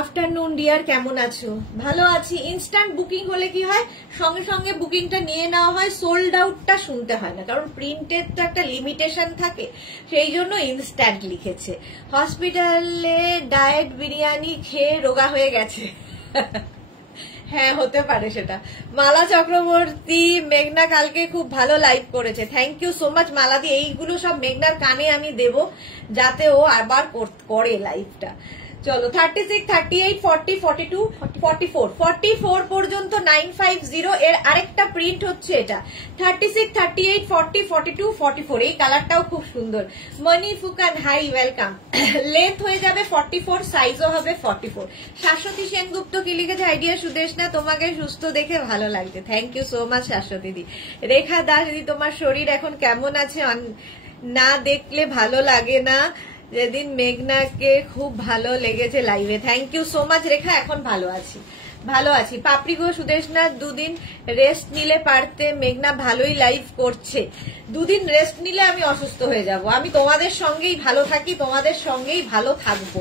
afternoon dear, কেমন আছো? ভালো আছি। ইনস্ট্যান্ট বুকিং হলে কি হয়, সঙ্গে সঙ্গে বুকিংটা নিয়ে নেওয়া হয়, সোল্ড আউটটা শুনতে হয় না, কারণ প্রিন্টের তো একটা লিমিটেশন থাকে, সেই জন্য ইনস্ট্যান্ট লিখেছে। হসপিটালে ডায়েট বিরিয়ানি খেয়ে রোগা হয়ে গেছে। হ্যাঁ হতে পারে সেটা। মালা চক্রবর্তী, মেঘনা কালকে খুব ভালো লাইভ করেছে, থ্যাংক ইউ সো মাচ মালাদি। এইগুলো সব মেঘনার কানে আমি দেব, যাতে ও আবার করে লাইভটা। চলো 36, 38, 40, 42, 44, 44 পর্যন্ত 950। এর আরেকটা প্রিন্ট হচ্ছে এটা 36, 38, 40, 42, 44। এই কালারটাও খুব সুন্দর। মনি ফুকান, হাই ওয়েলকাম। লেন্থ হয়ে যাবে 44, সাইজও হবে 44। শাশ্বতী সেনগুপ্ত কি লিখেছে, আইডিয়া সুদেশ না, তোমাকে সুস্থ দেখে ভালো লাগছে, thank you so much Shashwati দি। রেখা দাস দি, তোমার শরীর এখন কেমন আছে? না দেখলে ভালো লাগে না, যেদিন মেঘনাকে খুব ভালো লেগেছে লাইভে, থ্যাংক ইউ সো মাচ রেখা, এখন ভালো আছি, ভালো আছি। পাপড়ি গো সুদেশনা, দুদিন রেস্ট নিলে পারতে, মেঘনা ভালোই লাইভ করছে। দুদিন রেস্ট নিলে আমি অসুস্থ হয়ে যাব, আমি তোমাদের সঙ্গেই ভালো থাকি, তোমাদের সঙ্গেই ভালো থাকবো,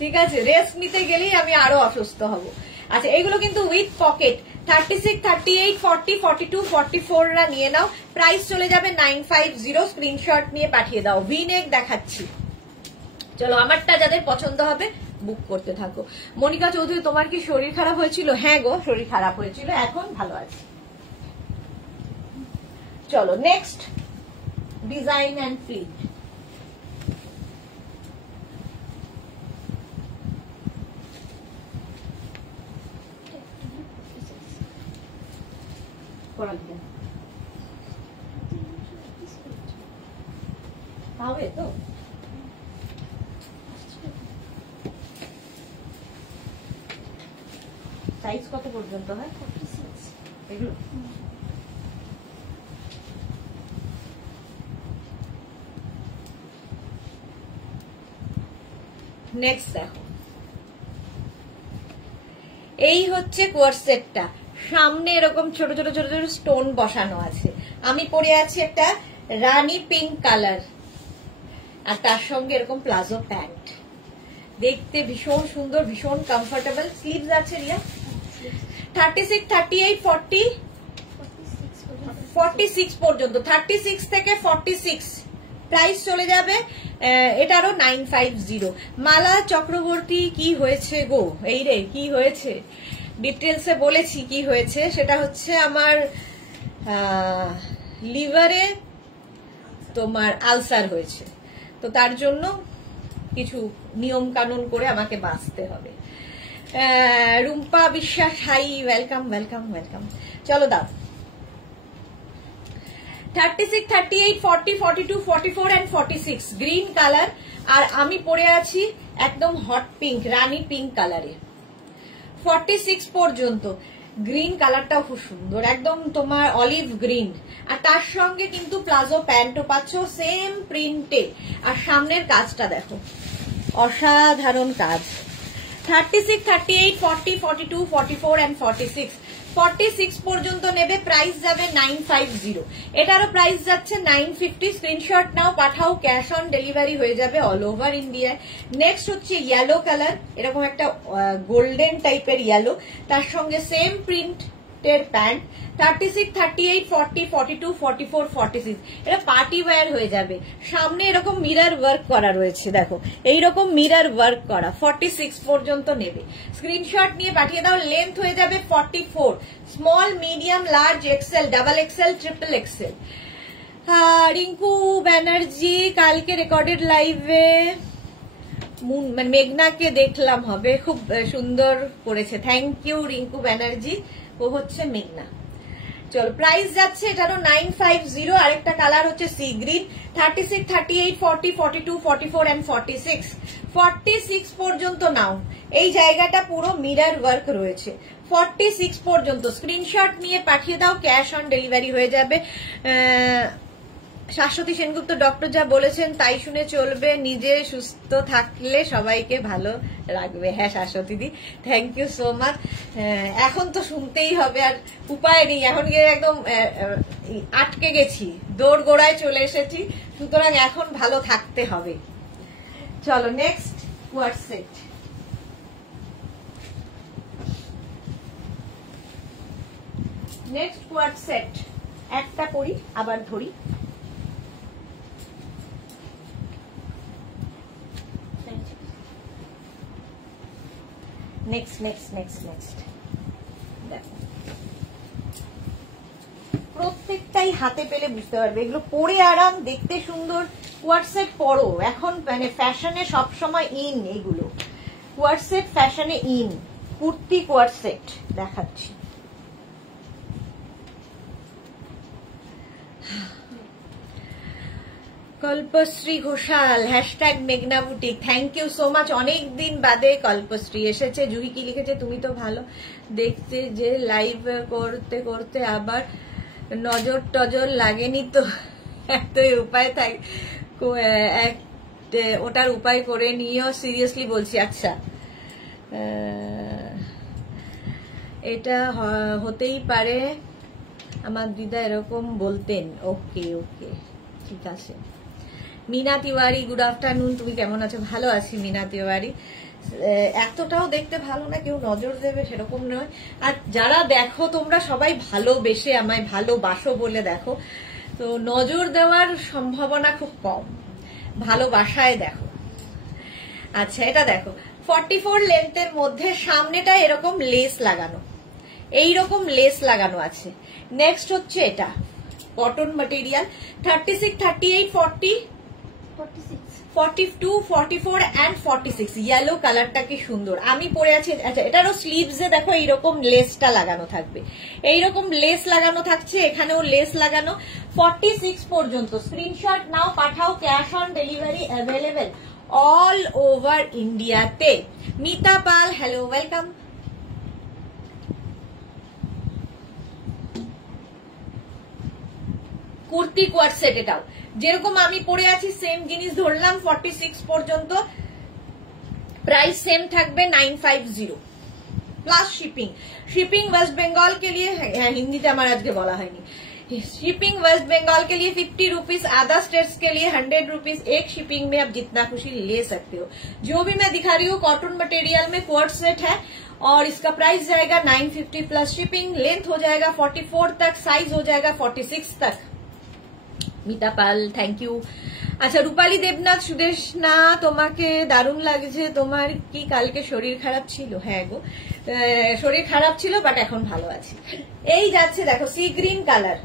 ঠিক আছে? রেস্ট নিতে গেলেই আমি আরো অসুস্থ হব। আচ্ছা এগুলো কিন্তু উইথ পকেট। 36, 38, 40, 42, 44 রা নিয়ে নাও, প্রাইস চলে যাবে 950। স্ক্রিনশট নিয়ে পাঠিয়ে দাও। ভি নেক দেখাচ্ছি, চলো আমারটা যাদের পছন্দ হবে বুক করতে থাকো। মনিকা চৌধুরী, তোমার কি শরীর খারাপ হয়েছিল? হ্যাঁ গো, শরীর খারাপ হয়েছিল, এখন ভালো আছে। চলো নেক্সট ডিজাইন অ্যান্ড প্রিন্ট। হবে তো? সাইজ কত পর্যন্ত হয়? 46 এগুলো নেক্সট দেখো, এই হচ্ছে কোয়ার্সেটটা, সামনে এরকম ছোট ছোট ছোট ছোট স্টোন বসানো আছে। আমি পরে আছি একটা রানী পিঙ্ক কালার, আর তার সঙ্গে এরকম প্লাজো প্যান্ট, দেখতে ভীষণ সুন্দর, ভীষণ কমফোর্টেবল। স্লিভস আছে রিয়া 36, 38, 40, 46 পর্যন্ত, 36 থেকে 46 প্রাইস চলে যাবে এটারও 950। মালা চক্রবর্তী, কি হয়েছে গো? এই রে, কি হয়েছে? ডিটেলসে বলেছি কি হয়েছে। সেটা হচ্ছে আমার লিভারে তোমার আলসার হয়েছে, তো তার জন্য কিছু নিয়ম কানুন করে আমাকে বাঁচতে হবে। রুম্পা বিশ্বাস, হাই, ওয়েলকাম ওয়েলকাম ওয়েলকাম। চলো দাও। 36, 38, 40, 42, 44 and 46 গ্রিন কালার, আর আমি পরে আছি একদম হট পিঙ্ক, রানী পিঙ্ক কালারে। 46 পর্যন্ত গ্রিন কালারটাও খুব সুন্দর, একদম তোমার অলিভ গ্রিন, আর তার সঙ্গে কিন্তু প্লাজো প্যান্টও পাচ্ছ সেম প্রিন্টে। আর সামনের কাজটা দেখো, অসাধারণ কাজ। 36, 38, 40, 42, 44 and 46 46 পর্যন্ত নেবে, প্রাইস যাবে 950। এটারও প্রাইস যাচ্ছে 950। স্ক্রিনশট নাও, পাঠাও, ক্যাশ অন ডেলিভারি হয়ে যাবে অল ওভার ইন্ডিয়ায়। নেক্সট হচ্ছে ইয়েলো কালার, এরকম একটা গোল্ডেন টাইপের ইয়েলো, তার সঙ্গে সেম প্রিন্টের প্যান্ট। 36, 38, 40, 42, 44, 46 এটা পার্টি ওয়্যার হয়ে যাবে। সামনে এরকম মিরর ওয়ার্ক করা রয়েছে, দেখো এইরকম মিরর ওয়ার্ক করা। 46 পর্যন্ত নেবে, স্ক্রিনশট নিয়ে পাঠিয়ে দাও। লেন্থ হয়ে যাবে 44, small, medium, large, XL, double XL, triple XL. Rinku Banerjee, কালকে রেকর্ডেড লাইভে মেঘনাকে দেখলাম, হবে খুব সুন্দর করেছে। থ্যাংক ইউ রিঙ্কু ব্যানার্জি, ও হচ্ছে মেঘনা। চলো, প্রাইস যাচ্ছে এটারও 950। আরেকটা কালার হচ্ছে সি গ্রিন। 36, 38, 40, 42, 44 and 46 46 পর্যন্ত নাও। এই জায়গাটা পুরো মিরর ওয়ার্ক রয়েছে। 46 পর্যন্ত স্ক্রিনশট নিয়ে পাঠিয়ে দাও, ক্যাশ অন ডেলিভারি হয়ে যাবে। শাশ্বতী সেনগুপ্ত, ডক্টর যা বলেছেন তাই শুনে চলবে, নিজে সুস্থ থাকলে সবাইকে ভালো রাখবে। হ্যাঁ শাশ্বতী দি, থ্যাংক ইউ সো মাচ। এখন তো শুনতেই হবে, আর উপায় নেই, এখন গিয়ে একদম আটকে গেছি, দৌড় গোড়ায় চলে এসেছি, সুতরাং এখন ভালো থাকতে হবে। চলো নেক্সট কোয়ার্ড সেট। নেক্সট কোয়ার্ড সেট একটা করি, আবার ধরি। নেক্সট নেক্সট নেক্সট নেক্সট দেখো, প্রত্যেকটাই হাতে পেলে বুঝতে পারবে, এগুলো পরে আরাম, দেখতে সুন্দর। কোয়ার্ডসেট পরো, এখন মানে ফ্যাশনে সবসময় ইন এগুলো। কোয়ার্ডসেট ফ্যাশনে ইন, কুর্তি কোয়ার্ডসেট দেখাচ্ছি। কল্পশ্রী ঘোষাল, হ্যাশট্যাগ মেঘনা boutique, thank you so much. অনেক দিন বাদে কল্পশ্রী এসেছে। জুহি কি লিখেছে, তুমি তো ভালো দেখতে যে লাইভ করতে করতে আবার নজর টজর লাগেনি তো? একটাই উপায় থাকে, ওটার উপায় করে নিও, সিরিয়াসলি বলছি। আচ্ছা, এটা হতেই পারে, আমার দিদা এরকম বলতেন। ওকে ওকে, ঠিক আছে। মিনা তিওয়ারি, গুড আফটারনুন, তুমি কেমন আছো? ভালো আছি মিনা তিওয়ারি। এতটাও দেখতে ভালো না, কেউ নজর দেবে সেরকম নয়। আর যারা দেখো তোমরা সবাই ভালোবেসে আমায় ভালোবাসো বলে দেখো, তো নজর দেওয়ার সম্ভাবনা খুব কম, ভালোবাসায় দেখো। আচ্ছা, এটা দেখো 44 লেন্থের মধ্যে, সামনেটা এরকম লেস লাগানো, এইরকম লেস লাগানো আছে। নেক্সট হচ্ছে এটা কটন ম্যাটেরিয়াল। 36, 38, 40, 42, 44 and 46 ইয়েলো কালারটা কি সুন্দর। আমি পরে আছি, আচ্ছা এটারও স্লিভসে দেখো এইরকম লেসটা লাগানো থাকবে, এইরকম লেস লাগানো থাকছে, এখানেও লেস লাগানো। 46 পর্যন্ত স্ক্রিনশট নাও, পাঠাও, cash on delivery available all over ইন্ডিয়াতে। মিতা পাল, hello, welcome. Kurti coord set, এটাও যেরকম আমি পরে আছি সেম জিনিস ধরলাম। 46 পর্যন্ত প্রাইস সেম থাকবে 950 plus shipping. Shipping West Bengal के लिए, हिंदी तो हमारा आज के बोला है नहीं। शिपिंग वेस्ट बंगाल के लिए 50 रुपीज, अदर स्टेट्स के लिए 100 रुपीज। एक शिपिंग में आप जितना खुशी ले सकते हो। जो भी मैं दिखा रही हूँ कॉटन मटेरियल में कोट सेट है और इसका प्राइस जाएगा 950 प्लस शिपिंग। लेंथ हो जाएगा 44 तक, साइज हो जाएगा 46 तक। মিতা পাল, থ্যাংক ইউ। আচ্ছা রূপালী দেবনাথ, সুদেশ না তোমাকে দারুণ লাগছে, তোমার কি কালকে শরীর খারাপ ছিল? হ্যাঁ গো, শরীর খারাপ ছিল বাট এখন ভালো আছি। এই যাচ্ছে দেখো sea green colour,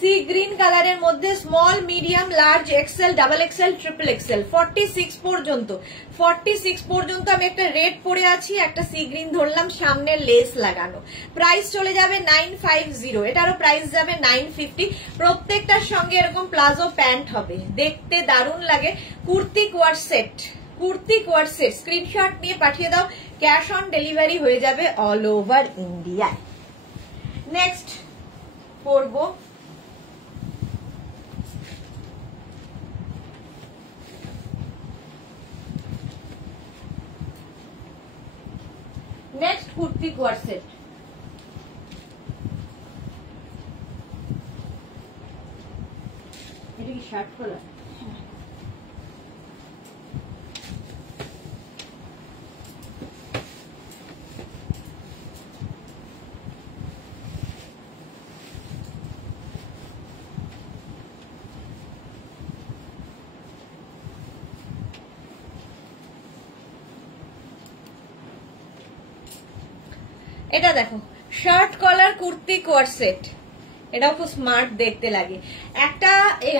sea green কালারের মধ্যে small, medium, large, XL, double XL, triple XL. 46 পর্যন্ত, 46 পর্যন্ত আমি একটা রেড পরে আছি, একটা সি গ্রিন ধরলাম, সামনে লেস লাগানো। প্রাইস চলে যাবে 950, এটারও প্রাইস যাবে 950। প্রত্যেকটার সঙ্গে এরকম প্লাজো প্যান্ট হবে, দেখতে দারুণ লাগে। Kurti coord set, kurti coord set screenshot নিয়ে পাঠিয়ে দাও, ক্যাশ অন ডেলিভারি হয়ে যাবে অল ওভার ইন্ডিয়া। নেক্সট পরবো नेक्स्ट कुर्ती कोट सेट। এটা কি শার্ট কলার? এটা দেখো shirt collar kurti coord set, এটাও খুব স্মার্ট দেখতে লাগে। একটা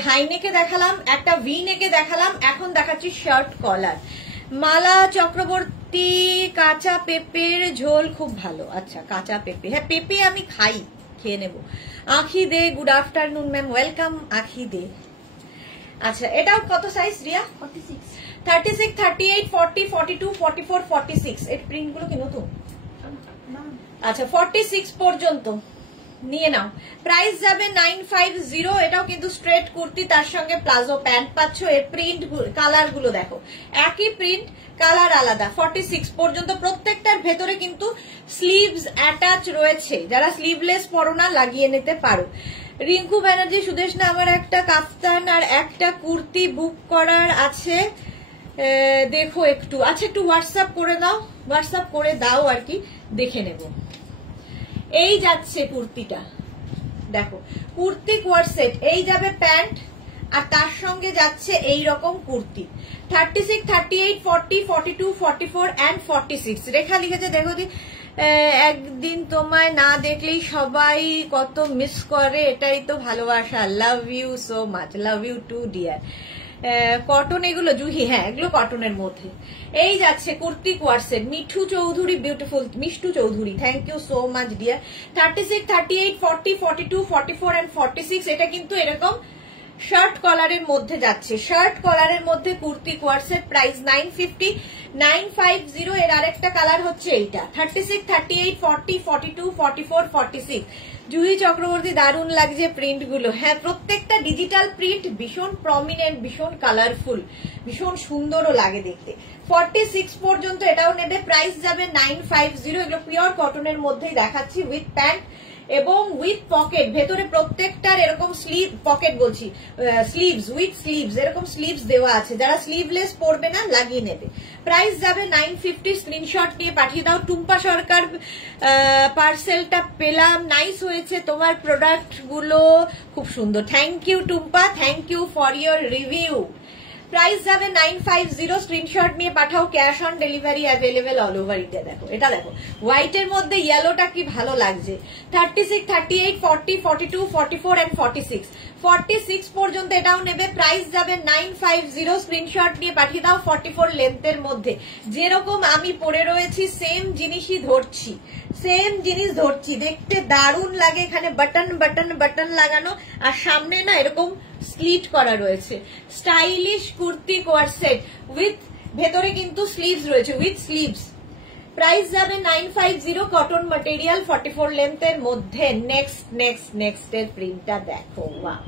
হাই নেকে দেখালাম, একটা ভি নেকে দেখালাম, এখন দেখাচ্ছি শার্ট কলার। মালা চক্রবর্তী, কাঁচা পেঁপের ঝোল খুব ভালো। আচ্ছা কাঁচা পেঁপে, হ্যাঁ পেঁপে আমি খাই, খেয়ে নেব। আখি দে, গুড আফটারনুন ম্যাম, ওয়েলকাম আখি দে। আচ্ছা এটাও কত সাইজ রিয়া? 46, 36, 38, 40, 42, 44, 46। এর প্রিন্ট গুলো কি নতুন? আচ্ছা 46 পর্যন্ত নিয়ে নাও, প্রাইস যাবে 950। এটাও কিন্তু স্ট্রেট কুর্তি, তার সঙ্গে প্লাজো প্যান্ট পাচ্ছ। এর প্রিন্ট কালার গুলো দেখো, একই প্রিন্ট, কালার আলাদা। 46 পর্যন্ত প্রত্যেকটার ভেতরে কিন্তু স্লিভস অ্যাটাচ রয়েছে, যারা স্লিভলেস পরো না লাগিয়ে নিতে পারো। রিঙ্কু ব্যানার্জি, সুদেশ না আমার একটা কাফতান আর একটা কুর্তি বুক করার আছে, দেখো একটু। আচ্ছা একটু হোয়াটসঅ্যাপ করে দাও, হোয়াটসঅ্যাপ করে দাও আর কি, দেখে নেব। এই যাচ্ছে কুর্তিটা, দেখো কুর্তি কোয়ার্ড সেট, এই যাবে প্যান্ট আর তার সঙ্গে যাচ্ছে এই রকম কুর্তি। 36, 38, 40, 42, 44 and 46। রেখা লিখেছে দেখো দি, একদিন তোমায় না দেখলেই সবাই কত মিস করে, এটাই তো ভালোবাসা। Love you so much, love you too dear. Cotton এগুলো জুহি, হ্যাঁ এগুলো কটনের মধ্যে। এই যাচ্ছে kurti coord set, Mithu Chowdhury, beautiful Mishtu Chowdhury, thank you so much dear. 36, 38, 40, 42, 44 and 46। এটা কিন্তু এরকম শার্ট কলারের মধ্যে যাচ্ছে, শার্ট কলারের মধ্যে কুর্তি কোয়ার্ড সেট, প্রাইস 950, 950। এর আরেকটা কালার হচ্ছে এইটা, 36, 38, 40, 42, 44, 46। জুহি চক্রবর্তী, দারুণ লাগছে প্রিন্ট গুলো। হ্যাঁ প্রত্যেকটা ডিজিটাল প্রিন্ট, ভীষণ প্রমিনেন্ট, ভীষণ কালারফুল, ভীষণ সুন্দরও লাগে দেখতে। 46 পর্যন্ত এটাও নেবে, প্রাইস যাবে 950। এগুলো পিওর কটনের মধ্যেই দেখাচ্ছি, উইথ প্যান্ট এবং উইথ পকেট। ভেতরে প্রত্যেকটার এরকম স্লিভ, পকেট বলছি, স্লিভস, উইথ স্লিভস, এরকম স্লিভস দেওয়া আছে, যারা স্লিভলেস পরবে না লাগিয়ে নেবে। প্রাইস যাবে 950। স্ক্রিনশট নিয়ে পাঠিয়ে দাও। টুম্পা সরকার, পার্সেলটা পেলাম, নাইস হয়েছে, তোমার প্রোডাক্ট গুলো খুব সুন্দর। Thank you Tumpa, thank you for your review. Price যাবে 950। স্ক্রিনশট নিয়ে পাঠাও, cash on delivery available all over India. দেখো এটা দেখো, হোয়াইটের মধ্যে ইয়েলোটা কি ভালো লাগছে। 36, 38, 40, 42, 44 and 46। 46 পর্যন্ত এটাও নেবে, প্রাইস যাবে 950। স্ক্রিনশট নিয়ে পাঠিয়ে দাও 44 লেন্থের মধ্যে। যেরকম আমি পরে রয়েছি সেম জিনিসই ধরছি, সেম জিনিস ধরছি, দেখতে দারুণ লাগে। এখানে বাটন বাটন বাটন লাগানো, আর সামনে না এরকম স্লিট করা রয়েছে। স্টাইলিশ কুর্তি কোয়ারসেট উইথ, ভেতরে কিন্তু স্লিভস রয়েছে, উইথ স্লিভস। প্রাইস যাবে 950, কটন ম্যাটেরিয়াল, 44 লেন্থের মধ্যে। নেক্সট এর প্রিন্টটা দেখো, বাহ।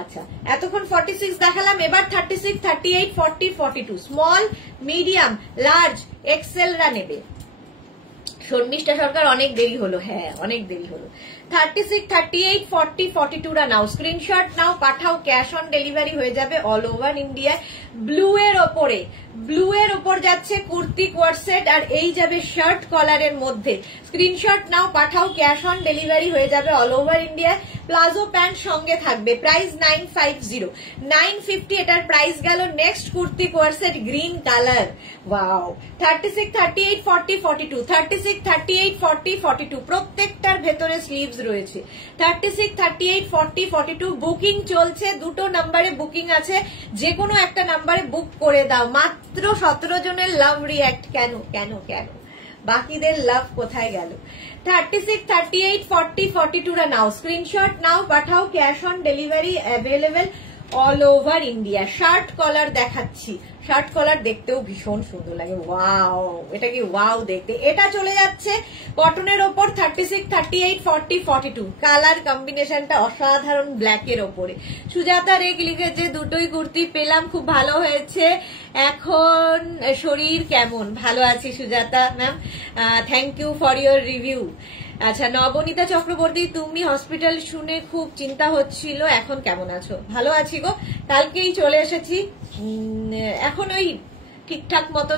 আচ্ছা, এতক্ষণ 46 দেখালাম, এবার 36, 38, 40, 42 স্মল, মিডিয়াম, লার্জ, এক্সেল রা নেবে। শর্মিষ্ঠা সরকার অনেক দেরি হলো, হ্যাঁ অনেক দেরি হলো। 36, 38, 40, 42 রা নাও, স্ক্রিনশট নাও, পাঠাও, ক্যাশ অন ডেলিভারি হয়ে যাবে অল ওভার ইন্ডিয়া। ব্লু এর ওপর যাচ্ছে কুর্তি কোয়ারসেট, আর এই যাবে শার্ট কলারের মধ্যে। স্ক্রিনশট নাও, পাঠাও, ক্যাশ অন ডেলিভারি হয়ে যাবে all over India. Palazzo pant সঙ্গে থাকবে, প্রাইস 950, 950 এটার প্রাইস গেল। Next kurti coord set green colour, wow. 36, 38, 40, 42, 36, 38, 40, 42 প্রত্যেকটার ভেতরে স্লিভস রয়েছে। 36, 38, 40, 42 বুকিং চলছে, দুটো নাম্বারে বুকিং আছে, যে কোনো একটা নাম্বারে বুক করে দাও। মাত্র 17 জনের লাভ রিঅ্যাক্ট, কেন কেন কেন, বাকিদের লাভ কোথায় গেল? 36, 38, 40, 42 রা নাও, স্ক্রিনশট নাও, পাঠাও, cash on delivery available all over India. Shirt collar দেখাচ্ছি, শার্ট কলার দেখতেও ভীষণ সুন্দর লাগে, ওয়াও, এটা কি ওয়াও দেখতে। এটা চলে যাচ্ছে কটনের ওপর, 36, 38, 40, 42 কালার কম্বিনেশনটা অসাধারণ, ব্ল্যাকের ওপরে। সুজাতা রেখ লিখেছে দুটোই কুর্তি পেলাম, খুব ভালো হয়েছে। এখন শরীর কেমন? ভালো আছি Sujata ma'am, thank you for your review. আচ্ছা, নবনীতা চক্রবর্তী, তুমি হসপিটাল শুনে খুব চিন্তা হচ্ছিল, এখন কেমন আছো? ভালো আছি গো, কালকেই চলে এসেছি। এখন ওই ঠিকঠাক মতো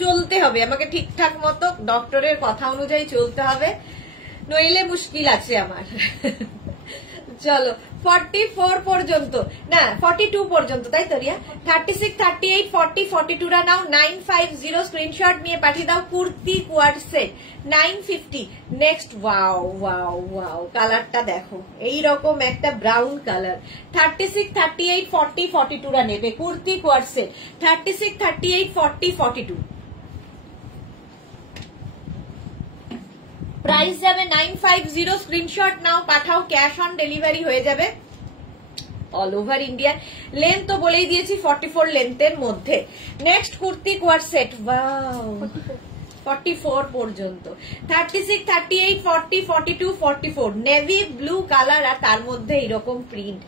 চলতে হবে আমাকে, ঠিকঠাক মতো ডক্টরের কথা অনুযায়ী চলতে হবে, নইলে মুশকিল আছে আমার। চলো 44 পর্যন্ত, না 42 পর্যন্ত, তাই তো রিয়া? 36, 38, 40, 42 রা নাও, 950 স্ক্রিনশট নিয়ে পাঠিয়ে দাও। Kurti quad set 950। Next, wow wow wow, কালারটা দেখো, এইরকম একটা ব্রাউন কালার। 36, 38, 40, 42 রা নেবে কুর্তি কোয়াড সেট। 36, 38, 40, 42 প্রাইস যাবে 950। স্ক্রিনশট নাও, পাঠাও, ক্যাশ অন ডেলিভারি হয়ে যাবে অল ওভার ইন্ডিয়া। লেন্থ তো বলেই দিয়েছি 44 লেন্থের মধ্যে। Next kurti quad set, wow, 44 পর্যন্ত। 36, 38, 40, 42, 44 নেভি ব্লু কালার, আর তার মধ্যে এরকম প্রিন্ট,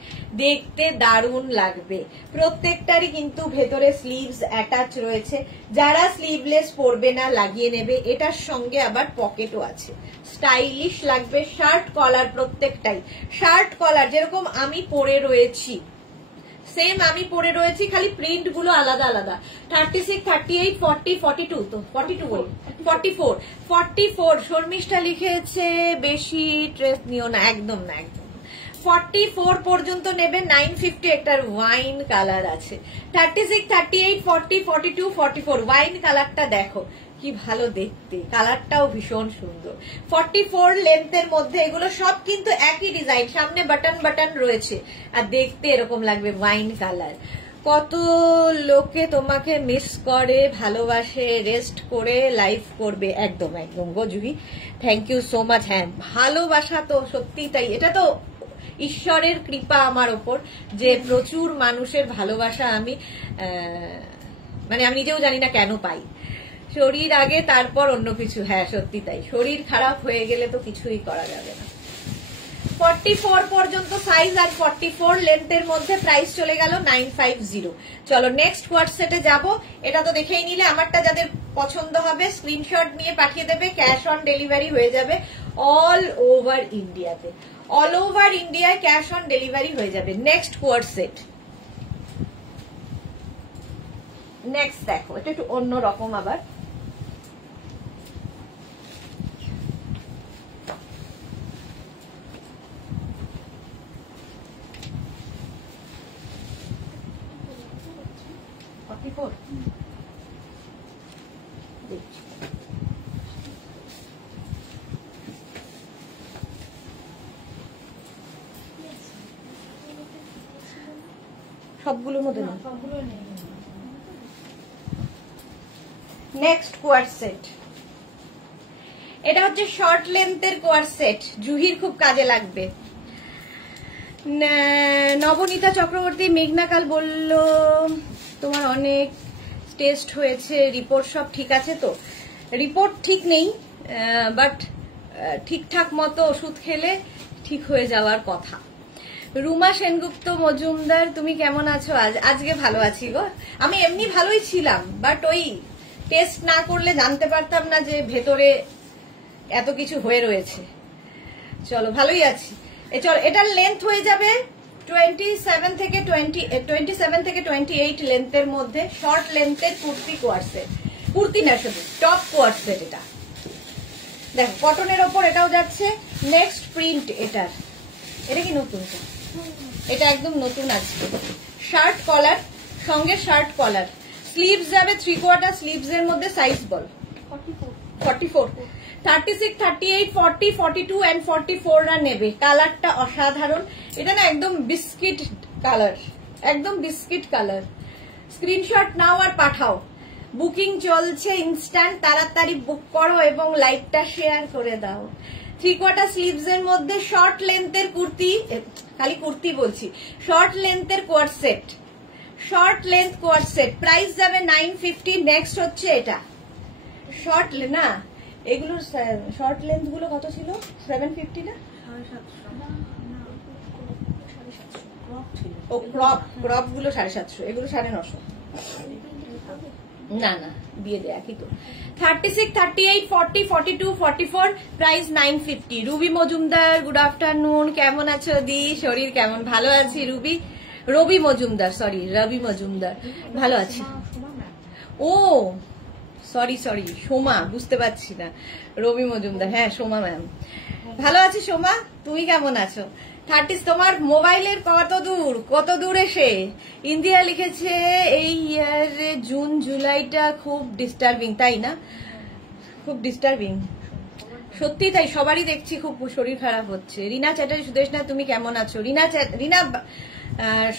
দেখতে দারুণ লাগবে। প্রত্যেকটারই কিন্তু ভেতরে স্লিভস অ্যাটাচ রয়েছে, যারা স্লিভলেস পরবে না লাগিয়ে নেবে। এটার সঙ্গে আবার পকেটও আছে, স্টাইলিশ লাগবে। শার্ট কলার, প্রত্যেকটাই শার্ট কলার, যেরকম আমি পরে রয়েছি সেম আমি পরে রয়েছি, খালি প্রিন্ট গুলো আলাদা আলাদা। 36, 38, 40, 42 তো 42 বলি, 44, 44 শর্মিষ্ঠা লিখেছে বেশি ট্রেস নিও না, একদম না, একদম 44 পর্যন্ত নেবে। 950 একটার ওয়াইন কালার আছে। 36, 38, 40, 42, 44 ওয়াইন কালারটা দেখো কি ভালো দেখতে, কালারটাও ভীষণ সুন্দর। 44 লেন্থের মধ্যে, এগুলো সব কিন্তু একই ডিজাইন, সামনে বাটন বাটন রয়েছে, আর দেখতে এরকম লাগবে ওয়াইন কালার। কত লোকে তোমাকে মিস করে, ভালোবাসে, রেস্ট করে লাইফ করবে। একদম একদম গো Juhi, thank you so much. হ্যাঁ, ভালোবাসা তো সত্যি তাই, এটা তো ঈশ্বরের কৃপা আমার ওপর, যে প্রচুর মানুষের ভালোবাসা আমি মানে আমি নিজেও জানি না কেন পাই। শরীর আগে, তারপর অন্য কিছু। হ্যাঁ সত্যি তাই, শরীর খারাপ হয়ে গেলে তো কিছুই করা যাবে না। 44 পর্যন্ত সাইজ, আর 44 লেন্থের মধ্যে প্রাইস চলে গেল 950। চলো নেক্সট হোয়াটসঅ্যাপে যাব। এটা তো দেখেই নিলে, আমারটা যাদের পছন্দ হবে স্ক্রিনশট নিয়ে পাঠিয়ে দেবে, ক্যাশ অন ডেলিভারি হয়ে যাবে অল ওভার ইন্ডিয়াতে। অল ওভার ইন্ডিয়ায় ক্যাশ অন ডেলিভারি হয়ে যাবে। নেক্সট হোয়াটসঅ্যাপ, নেক্সট দেখো, এটা একটু অন্য রকম আবার। সবগুলোর মধ্যে না, নেক্সট কোয়ার্ড সেট। এটা হচ্ছে শর্ট লেন্থের কোয়ার্ড সেট, জুহির খুব কাজে লাগবে। নবনীতা চক্রবর্তী, মেঘনাকাল বলল তোমার অনেক টেস্ট হয়েছে, রিপোর্ট সব ঠিক আছে তো? রিপোর্ট ঠিক নেই, বাট ঠিকঠাক মতো ওষুধ খেলে ঠিক হয়ে যাওয়ার কথা। রুমা সেনগুপ্ত মজুমদার, তুমি কেমন আছো? আজকে ভালো আছি গো। আমি এমনি ভালোই ছিলাম, বাট ওই টেস্ট না করলে জানতে পারতাম না যে ভেতরে এত কিছু হয়ে রয়েছে। চলো ভালোই আছি। চলো, এটার লেন্থ হয়ে যাবে 27 থেকে 28 লেন্থের মধ্যে, শর্ট লেন্থের কুর্তি কোয়ার্ড সেট। কুর্তি না, শুধু টপ কোয়ার্ড সেট। এটা দেখো কটনের ওপর এটাও যাচ্ছে। নেক্সট প্রিন্ট এটার, এটা কি নতুন? এটা একদম নতুন আছে। শার্ট কলার, সঙ্গে শার্ট কলার, স্লিভস যাবে 3/4 স্লিভস এর মধ্যে। Size ball. 44, 36, 38, 40, 42 and 44 রা নেবে। কালারটা অসাধারণ। এটা না একদম বিস্কিট কালার, একদম বিস্কিট কালার। স্ক্রিনশট নাও আর পাঠাও। বুকিং চলছে ইনস্ট্যান্ট, তাড়াতাড়ি বুক করো এবং লাইভটা শেয়ার করে দাও। 3/4 স্লিভস এর মধ্যে শর্ট লেন্থের কুর্তি, খালি কুর্তি বলছি, শর্ট লেন্থের coord set, short length coord set. Price যাবে 950। নেক্সট হচ্ছে এটা শর্ট, না এগুলো শর্ট লেন্থ গুলো কত ছিল? 750 না? ও ক্রপ গুলো 750, এগুলো 950। না না দিয়ে দে, একই তো। 36, 38, 40, 42, 44, price 950। Ruby Majumdar, good afternoon, কেমন আছো দি? শরীর কেমন? ভালো আছি রুবি। রবি মজুমদার, সরি রবি মজুমদার, ভালো আছি। ও সরি সোমা, বুঝতে পারছি না। রবি মজুমদার, হ্যাঁ সোমা ম্যাম, ভালো আছি সোমা, তুমি কেমন আছো? 30, তোমার মোবাইলের কত দূর এসে? ইন্ডিয়া লিখেছে এই ইয়ারে জুন জুলাইটা খুব ডিস্টার্বিং, তাই না? খুব ডিস্টার্বিং, সত্যি তাই, সবারই দেখছি খুব শরীর খারাপ হচ্ছে। রিনা চ্যাটার্জি, সুদেশ না, তুমি কেমন আছো? রিনা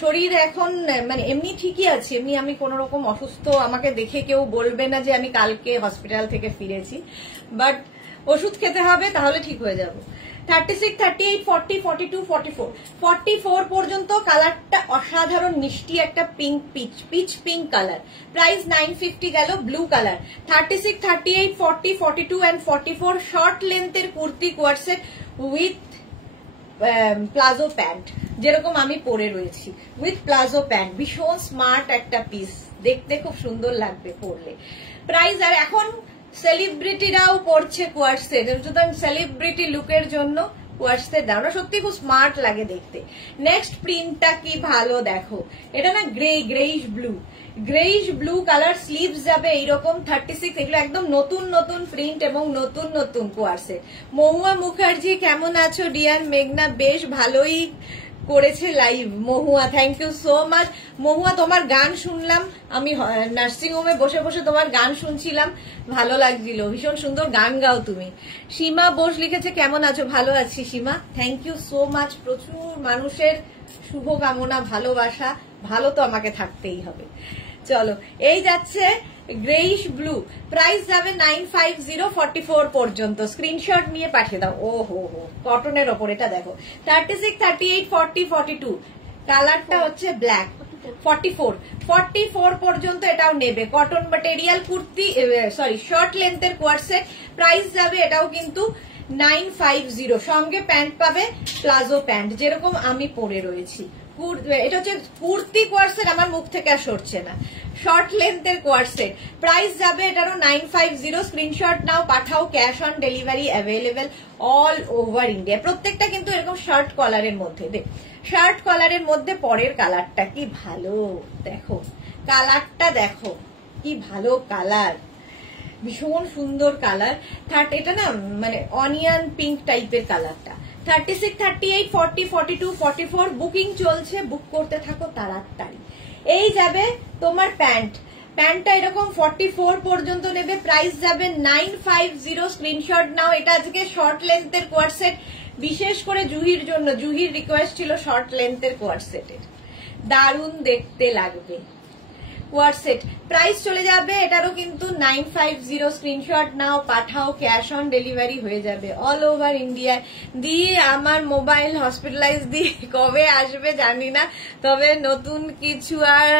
শরীর এখন মানে এমনি ঠিকই আছে, এমনি আমি কোন রকম অসুস্থ, আমাকে দেখে কেউ বলবে না যে আমি কালকে হসপিটাল থেকে ফিরেছি, বাট ওষুধ খেতে হবে, তাহলে ঠিক হয়ে যাবো। 36, 38, 40, 42, 44, 44 পর্যন্ত। কালারটা অসাধারণ মিষ্টি একটা pink, peach pink colour. Price 950 গেল। Blue colour. 36, 38, 40, 42 and 44 শর্ট লেন্থের kurti coord set with palazzo pant, যেরকম আমি পরে রয়েছি, উইথ প্লাজো প্যান্ট। ভীষণ স্মার্ট একটা পিস, দেখতে খুব সুন্দর লাগবে পরলে। প্রাইস, আর এখন সেলিব্রিটিরাও পড়ছে কোয়ার্ড সেট, সুতরাং সেলিব্রিটি লুকের জন্য কোয়ার্ড সেট দাও না, সত্যি খুব স্মার্ট লাগে দেখতে। নেক্সট প্রিন্টটা কি ভালো দেখো, এটা না গ্রেইশ ব্লু কালার। স্লিভস যাবে এইরকম 36, এগুলো একদম নতুন প্রিন্ট এবং নতুন কোয়ার্ড সেট। মহুয়া মুখার্জি, কেমন আছো ডিয়ার? মেঘনা, বেশ ভালোই করেছে live. Mahua, thank you so much. Mahua, তোমার গান শুনলাম, আমি নার্সিং হোমে বসে বসে তোমার গান শুনছিলাম, ভালো লাগছিল, ভীষণ সুন্দর গান গাও তুমি। সীমা বোস লিখেছে কেমন আছো? ভালো আছি সীমা, থ্যাংক ইউ সো মাচ। প্রচুর মানুষের শুভকামনা, ভালোবাসা, ভালো তো আমাকে থাকতেই হবে। চলো, এই যাচ্ছে গ্রেইশ ব্লু। প্রাইস যাবে 950, 44 পর্যন্ত। স্ক্রিনশট নিয়ে পাঠিয়ে দাও। ও হো কটনের ওপর, এটা দেখো 36, 38, 40, 42, কালারটা হচ্ছে ব্ল্যাক। 44 পর্যন্ত এটাও নেবে। Cotton material kurti, sorry short লেন্থের কোয়ার্ড সেট। প্রাইস যাবে এটাও কিন্তু 950, সঙ্গে প্যান্ট পাবে, প্লাজো প্যান্ট, যেরকম আমি পরে রয়েছি। এটা হচ্ছে কুর্তি কোয়ার্ড সেট, আমার মুখ থেকে আর সরছে না। শর্ট লেন্থের কোয়ার্ড সেট, প্রাইস যাবে এটারও 950। স্ক্রিনশট নাও, পাঠাও, cash on delivery available all over India. প্রত্যেকটা কিন্তু এরকম শার্ট কলারের মধ্যে, শার্ট কলারের মধ্যে। পরের কালারটা কি ভালো দেখো, কালারটা দেখো কি ভালো কালার, ভীষণ সুন্দর কালার। এটা না মানে অনিয়ন পিঙ্ক টাইপের কালারটা। 36, 38, 40, 42, 44 বুকিং চলছে, বুক করতে থাকো তাড়াতাড়ি। এই যাবে তোমার প্যান্টটা এরকম 44 পর্যন্ত নেবে। প্রাইস যাবে 950। স্ক্রিনশট নাও। এটা আজকে শর্ট লেন্থের কোয়ার্ড সেট, বিশেষ করে জুহির জন্য, জুহির রিকোয়েস্ট ছিল শর্ট লেন্থের কোয়ার্ড সেটের। দারুণ দেখতে লাগবে। কোয়ার সেট প্রাইস চলে যাবে এটারও কিন্তু 950। স্ক্রিনশট নাও, পাঠাও, ক্যাশ অন ডেলিভারি হয়ে যাবে অল ওভার ইন্ডিয়ায়। দিয়ে আমার মোবাইল হসপিটালাইজ দিয়ে কবে আসবে জানি না, তবে নতুন কিছু আর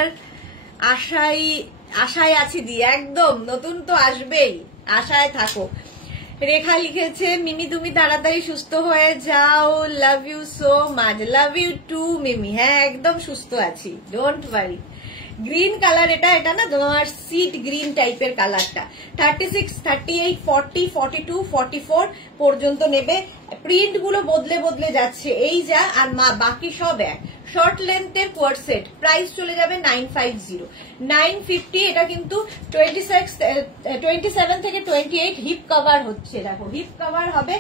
আশায় আছি দিয়ে, একদম নতুন তো আসবেই, আশায় থাকো। রেখা লিখেছে মিমি তুমি তাড়াতাড়ি সুস্থ হয়ে যাও, love you so much. Love you too Mimi. হ্যাঁ একদম সুস্থ আছি, ডোন্ট ওয়ারি। গ্রিন কালার এটা না তোমার সিড গ্রিন টাইপের কালারটা। 36, 38, 40, 42, 44 পর্যন্ত নেবে। প্রিন্ট গুলো বদলে যাচ্ছে এই যা, আর বাকি সব এক। শর্ট লেন্থের কোয়ার সেট প্রাইস চলে যাবে 950, 950। এটা কিন্তু 27 থেকে 28 হিপ কভার হচ্ছে, দেখো হিপ কভার হবে,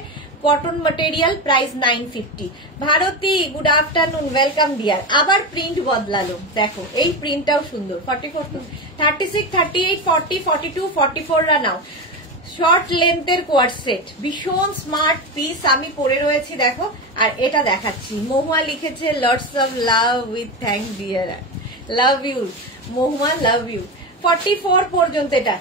cotton material, price 950। Bharati good afternoon, welcome dear. আবার প্রিন্ট বদলালো, দেখো এই প্রিন্টটাও সুন্দর। 44, 36, 38, 40, 42, 44 রা নাও। শর্ট লেন্থের কোয়ার সেট, ভীষণ স্মার্ট পিস, আমি পরে রয়েছি দেখো। আর এটা দেখাচ্ছি, মহুয়া লিখেছে lots of love with thank dear, love you Mahua, love you. 44 পর্যন্ত এটা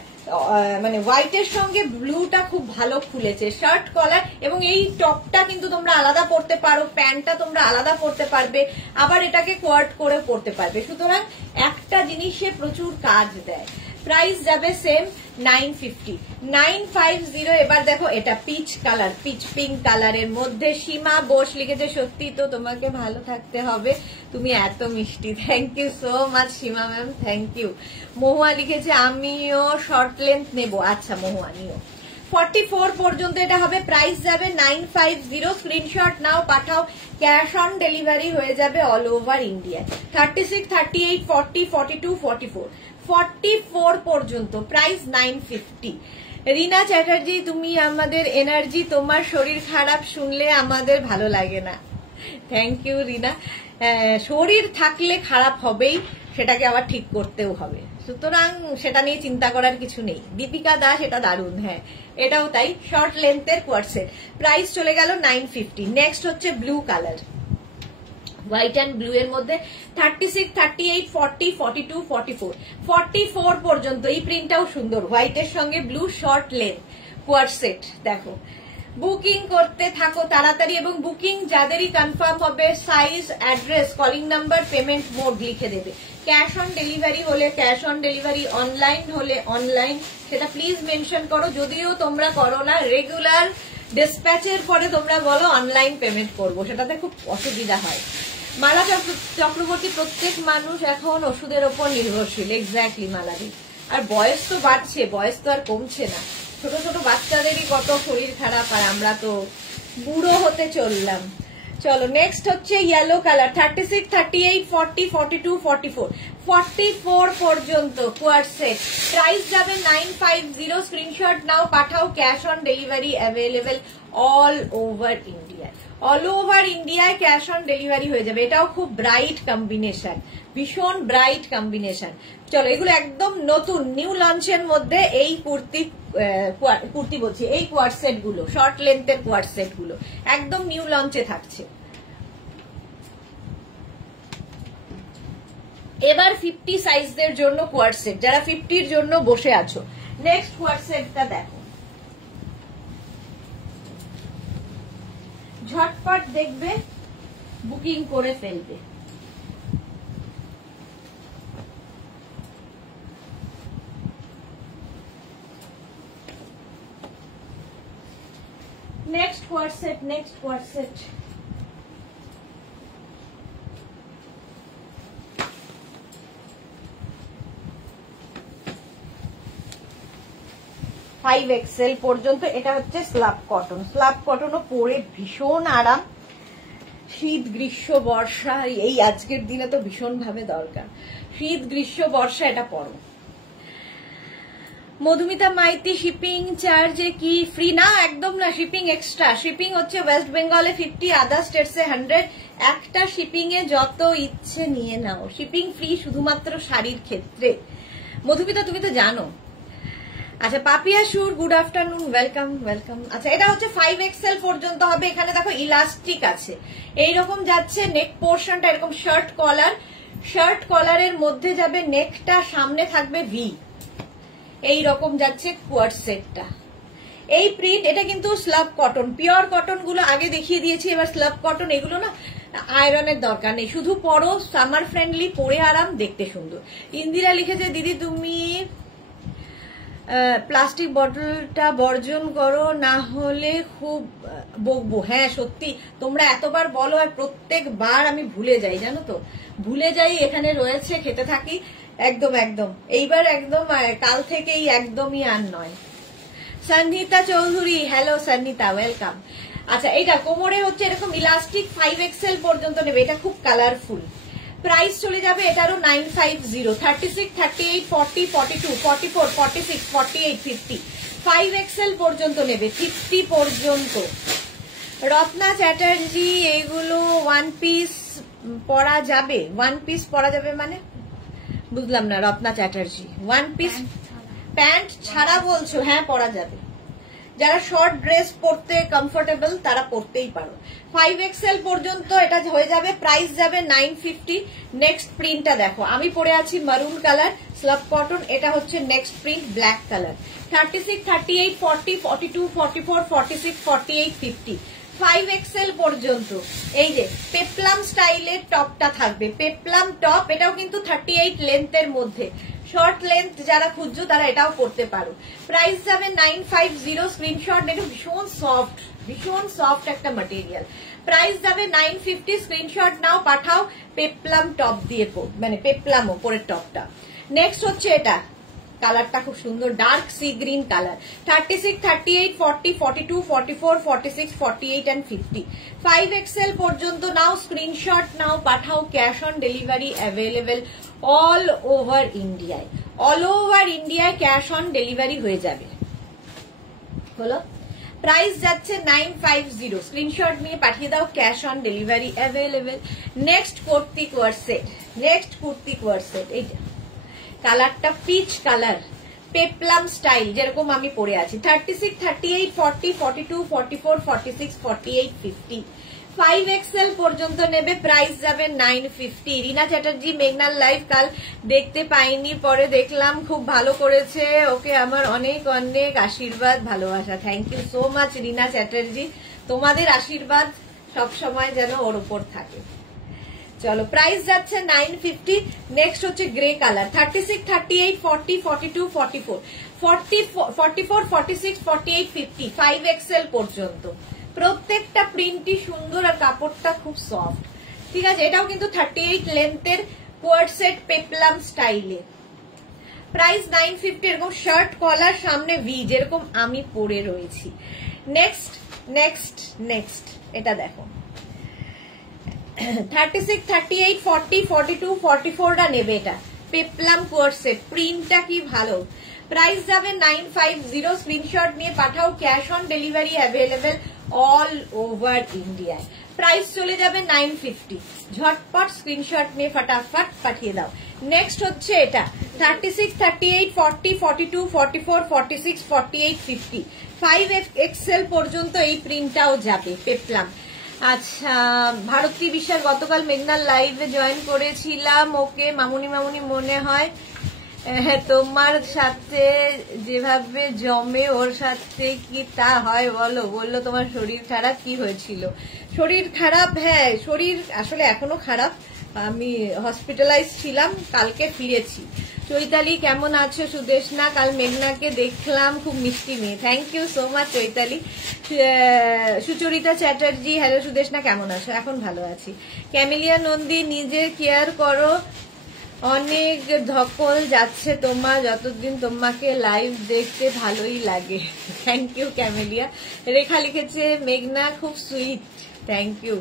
মানে হোয়াইটের সঙ্গে ব্লুটা খুব ভালো খুলেছে, শার্ট কলার। এবং এই টপটা কিন্তু তোমরা আলাদা পরতে পারো, প্যান্টটা তোমরা আলাদা পরতে পারবে, আবার এটাকে কোয়ার্ট করে পরতে পারবে। সুতরাং একটা জিনিসে প্রচুর কাজ দেয়। প্রাইস যাবে সেম 950, 950। এবার দেখো এটা পিচ কালার, পিচ পিঙ্ক কালারের মধ্যে। সীমা বোস লিখেছে সত্যি তো তোমাকে ভালো থাকতে হবে, তুমি এত মিষ্টি। Thank you so much Seema ma'am, thank you. Mahua লিখেছে আমিও শর্ট লেন্থ নেব। আচ্ছা মহুয়া নিও। 44 পর্যন্ত এটা হবে, প্রাইস যাবে 950। স্ক্রিনশট নাও, পাঠাও, ক্যাশ অন ডেলিভারি হয়ে যাবে অল ওভার ইন্ডিয়া। 36, 38, 40, 42, 44, 44 পর্যন্ত, প্রাইস 950। রিনা চ্যাটার্জি তুমি আমাদের এনার্জি, তোমার শরীর খারাপ শুনলে আমাদের ভালো লাগে না। থ্যাংক ইউ রিনা। শরীর থাকলে খারাপ হবেই, সেটাকে আবার ঠিক করতেও হবে, সুতরাং সেটা নিয়ে চিন্তা করার কিছু নেই। দীপিকা দাস এটা দারুণ, হ্যাঁ এটাও তাই। শর্ট লেন্থের কোয়ার সেট, প্রাইস চলে গেল 950। নেক্সট হচ্ছে blue colour, white and blue এর মধ্যে। 36, 38, 40, 42, 44, 44 পর্যন্ত। এই প্রিন্টটাও সুন্দর, হোয়াইটের সঙ্গে ব্লু, শর্ট লেন্থ কোয়ার সেট। দেখো বুকিং করতে থাকো তাড়াতাড়ি, এবং বুকিং যাদেরই কনফার্ম হবে size, address, calling number, payment mode লিখে দেবে। ক্যাশ অন ডেলিভারি হলে ক্যাশ অন ডেলিভারি, অনলাইন হলে অনলাইন, সেটা প্লিজ মেনশন করো। যদিও তোমরা করো না, রেগুলার ডিসপ্যাচের পরে তোমরা বলো অনলাইন পেমেন্ট করবো, সেটাতে খুব অসুবিধা হয়। মালা চক্রবর্তী প্রত্যেক মানুষ এখন ওষুধের ওপর নির্ভরশীল। এক্স্যাক্টলি মালাদি। আর বয়স তো বাড়ছে, বয়স তো আর কমছে না। ছোট ছোট বাচ্চাদেরই কত শরীর খারাপ, আর আমরা তো বুড়ো হতে চললাম। চলো নেক্সট হচ্ছে ইয়েলো কালার। 36, 38, 40, 42, 44, 44 পর্যন্ত কোয়ার সেট, প্রাইস যাবে 950। স্ক্রিনশট নাও, পাঠাও, cash on delivery available all over India. All over ইন্ডিয়ায় ক্যাশ অন ডেলিভারি হয়ে যাবে। এটাও খুব ব্রাইট কম্বিনেশন, ভীষণ ব্রাইট কম্বিনেশন। চলো এগুলো একদম নতুন নিউ লঞ্চের মধ্যে এই কুর্তি বলছি, এই কোয়ার সেট গুলো, শর্ট লেন্থের কোয়ার সেট গুলো একদম নিউ লঞ্চে থাকছে। এবার 50 সাইজদের জন্য কোয়ার সেট, যারা 50-র জন্য বসে আছো। নেক্সট কোয়ার সেটটা দেখো, ঝটপট দেখবে, বুকিং করে ফেলবে। নেক্সট কোয়ার সেট, নেক্সট কোয়ার সেট। 5XL পর্যন্ত। এটা হচ্ছে স্ল্যাব কটন, স্ল্যাব কটনও পরে ভীষণ আরাম। শীত গ্রীষ্ম বর্ষা এই আজকের দিনে তো ভীষণ ভাবে দরকার। শীত গ্রীষ্ম বর্ষা এটা পরো। মধুমিতা মাইতি শিপিং চার্জে কি ফ্রি? না একদম না, শিপিং এক্সট্রা। শিপিং হচ্ছে ওয়েস্ট বেঙ্গলে 50, আদার স্টেটসে 100। একটা শিপিং এ যত ইচ্ছে নিয়ে নাও, শিপিং ফ্রি শুধুমাত্র শাড়ির ক্ষেত্রে। মধুমিতা তুমি তো জানো। আচ্ছা পাপিয়া সুর গুড আফটারনুন, ওয়েলকাম ওয়েলকাম। আচ্ছা এটা হচ্ছে 5XL পর্যন্ত হবে। এখানে দেখো ইলাস্টিক আছে, এইরকম যাচ্ছে। নেক পোর্শনটা এরকম শার্ট কলার, শার্ট কলারের মধ্যে যাবে নেকটা, সামনে থাকবে ভি, এই রকম যাচ্ছে কোয়ার্ড সেটটা। এই প্রিন্ট, এটা কিন্তু স্লাব কটন, পিওর কটন গুলো আগে দেখিয়ে দিয়েছি, এবার স্লাব কটন। এগুলো না আয়রনের দরকার নেই, শুধু পরো, সামার ফ্রেন্ডলি, পরে আরাম, দেখতে সুন্দর। ইন্দিরা লিখেছে দিদি তুমি প্লাস্টিক বটলটা বর্জন করো, না হলে খুব বকবো। হ্যাঁ সত্যি, তোমরা এতবার বলো আর প্রত্যেকবার আমি ভুলে যাই, জানো তো, ভুলে যাই, এখানে রয়েছে, খেতে থাকি। একদম একদম এইবার একদম কাল থেকেই একদমই আর নয়। Sannita Chowdhury, hello Sannita, welcome. আচ্ছা, এটা কোমরে হচ্ছে এরকম ইলাস্টিক, 5XL পর্যন্ত নেবে, এটা খুব কালারফুল। প্রাইস চলে যাবে এটারও 950, 36, 38, 40, 42, 44, 46, 48, 50, 5XL পর্যন্ত নেবে, 50 পর্যন্ত। রত্না চ্যাটার্জি, এগুলো ওয়ান পিস পরা যাবে? ওয়ান পিস পরা যাবে মানে বুঝলাম না Ratna Chatterjee. One piece pant ছাড়া বলছো? হ্যাঁ পরা যাবে, যারা শর্ট ড্রেস পরতে কমফোর্টেবল তারা পরতেই পারো। 5XL পর্যন্ত এটা হয়ে যাবে, প্রাইস যাবে 950। নেক্সট প্রিন্টটা দেখো, আমি পরে আছি মারুন কালার, স্লাব কটন, এটা হচ্ছে next print black colour. 36, 38, 40, 42, 44, 46, 48, 50, 5XL পর্যন্ত। এই যে পেপলাম স্টাইলের টপটা থাকবে, পেপলাম টপ, এটাও কিন্তু 38 লেন্থের মধ্যে। শর্ট লেন্থ যারা খুঁজছো তারা এটাও করতে পারো। প্রাইস যাবে 950, স্ক্রিনশট দেখো, ভীষণ সফট একটা ম্যাটেরিয়াল। প্রাইস যাবে 950, স্ক্রিনশট নাও, পাঠাও। পেপলাম টপ দিয়ে মানে পেপলাম ওপরের টপটা। নেক্সট হচ্ছে এটা, কালারটা খুব সুন্দর, dark C green colour. 36, 38, 40, 42, 44, 46, 48 and 50, 5XL পর্যন্ত নাও, স্ক্রিনশট নাও, পাঠাও। Cash on delivery available all over ইন্ডিয়ায়, অল ওভার ইন্ডিয়ায় ক্যাশ অন ডেলিভারি হয়ে যাবে। হলো, প্রাইস যাচ্ছে 950, স্ক্রিনশট নিয়ে পাঠিয়ে দাও, cash on delivery available. Next kurti coord set, next kurti coord set, এইটা কালারটা পিচ কালার, পেপলাম স্টাইল, যেরকম আমি পরে আছি। 36, 38, 40, 42, 44, 46, 48, 50, 5XL পর্যন্ত নেবে, প্রাইস যাবে 950। রিনা চ্যাটার্জি, মেঘনার লাইভ কাল দেখতে পাইনি, পরে দেখলাম, খুব ভালো করেছে, ওকে আমার অনেক অনেক আশীর্বাদ, ভালোবাসা। থ্যাংক ইউ সো মাচ রিনা চ্যাটার্জি, তোমাদের আশীর্বাদ সবসময় যেন ওর উপর থাকে। চলো, প্রাইস যাচ্ছে 950। নেক্সট হচ্ছে গ্রে কালার, 36, 38, 40, 42, 44, 44, 46, 48, 50, 5XL পর্যন্ত। প্রত্যেকটা প্রিন্টই সুন্দর আর কাপড়টা খুব সফট, ঠিক আছে। এটাও কিন্তু 38 লেন্থের কোয়ার্ড সেট, পেপলাম স্টাইলে। প্রাইস 950, এরকম শার্ট কলার, সামনে ভি, যেরকম আমি পরে রয়েছি। নেক্সট নেক্সট নেক্সট এটা দেখো, 36, 38, 40, 42, 44টা নেবে, এটা পেপলাম কোয়ার্ড সেট, প্রিন্টটা কি ভালো। প্রাইস যাবে 950, স্ক্রিনশট নিয়ে পাঠাও, cash on delivery available all over ইন্ডিয়ায়। প্রাইস চলে যাবে 950, ঝটপট স্ক্রিনশট নিয়ে ফটাফট পাঠিয়ে দাও। নেক্সট হচ্ছে এটা, 36, 38, 40, 42, 44, 46, 48, 50, 5XL পর্যন্ত এই প্রিন্টটাও যাবে, পেপলাম। আচ্ছা, ভারতী বিশ্বাস, গতকাল মেঘনার লাইভে জয়েন করেছিলাম, ওকে মামুনি মামুনি মনে হয়, তোমার সাথে যেভাবে জমে ওর সাথে কি তা হয় বলো? বললো তোমার শরীর খারাপ, কি হয়েছিল? শরীর খারাপ, হ্যাঁ শরীর আসলে এখনো খারাপ, আমি হসপিটালাইজ ছিলাম, কালকে ফিরেছি। চৈতালি কেমন আছো? সুদেশনা, কাল মেঘনাকে দেখলাম, খুব মিষ্টি মেয়ে। Thank you so much Chaitali. Sucharita Chatterjee, hello Sudeshna, কেমন আছো? এখন ভালো আছি। ক্যামেলিয়া নন্দী, নিজে কেয়ার করো, অনেক ধকল যাচ্ছে তোমার, যতদিন তোমাকে লাইভ দেখতে ভালোই লাগে। Thank you camellia. রেখা লিখেছে মেঘনা খুব সুইট, থ্যাংক ইউ।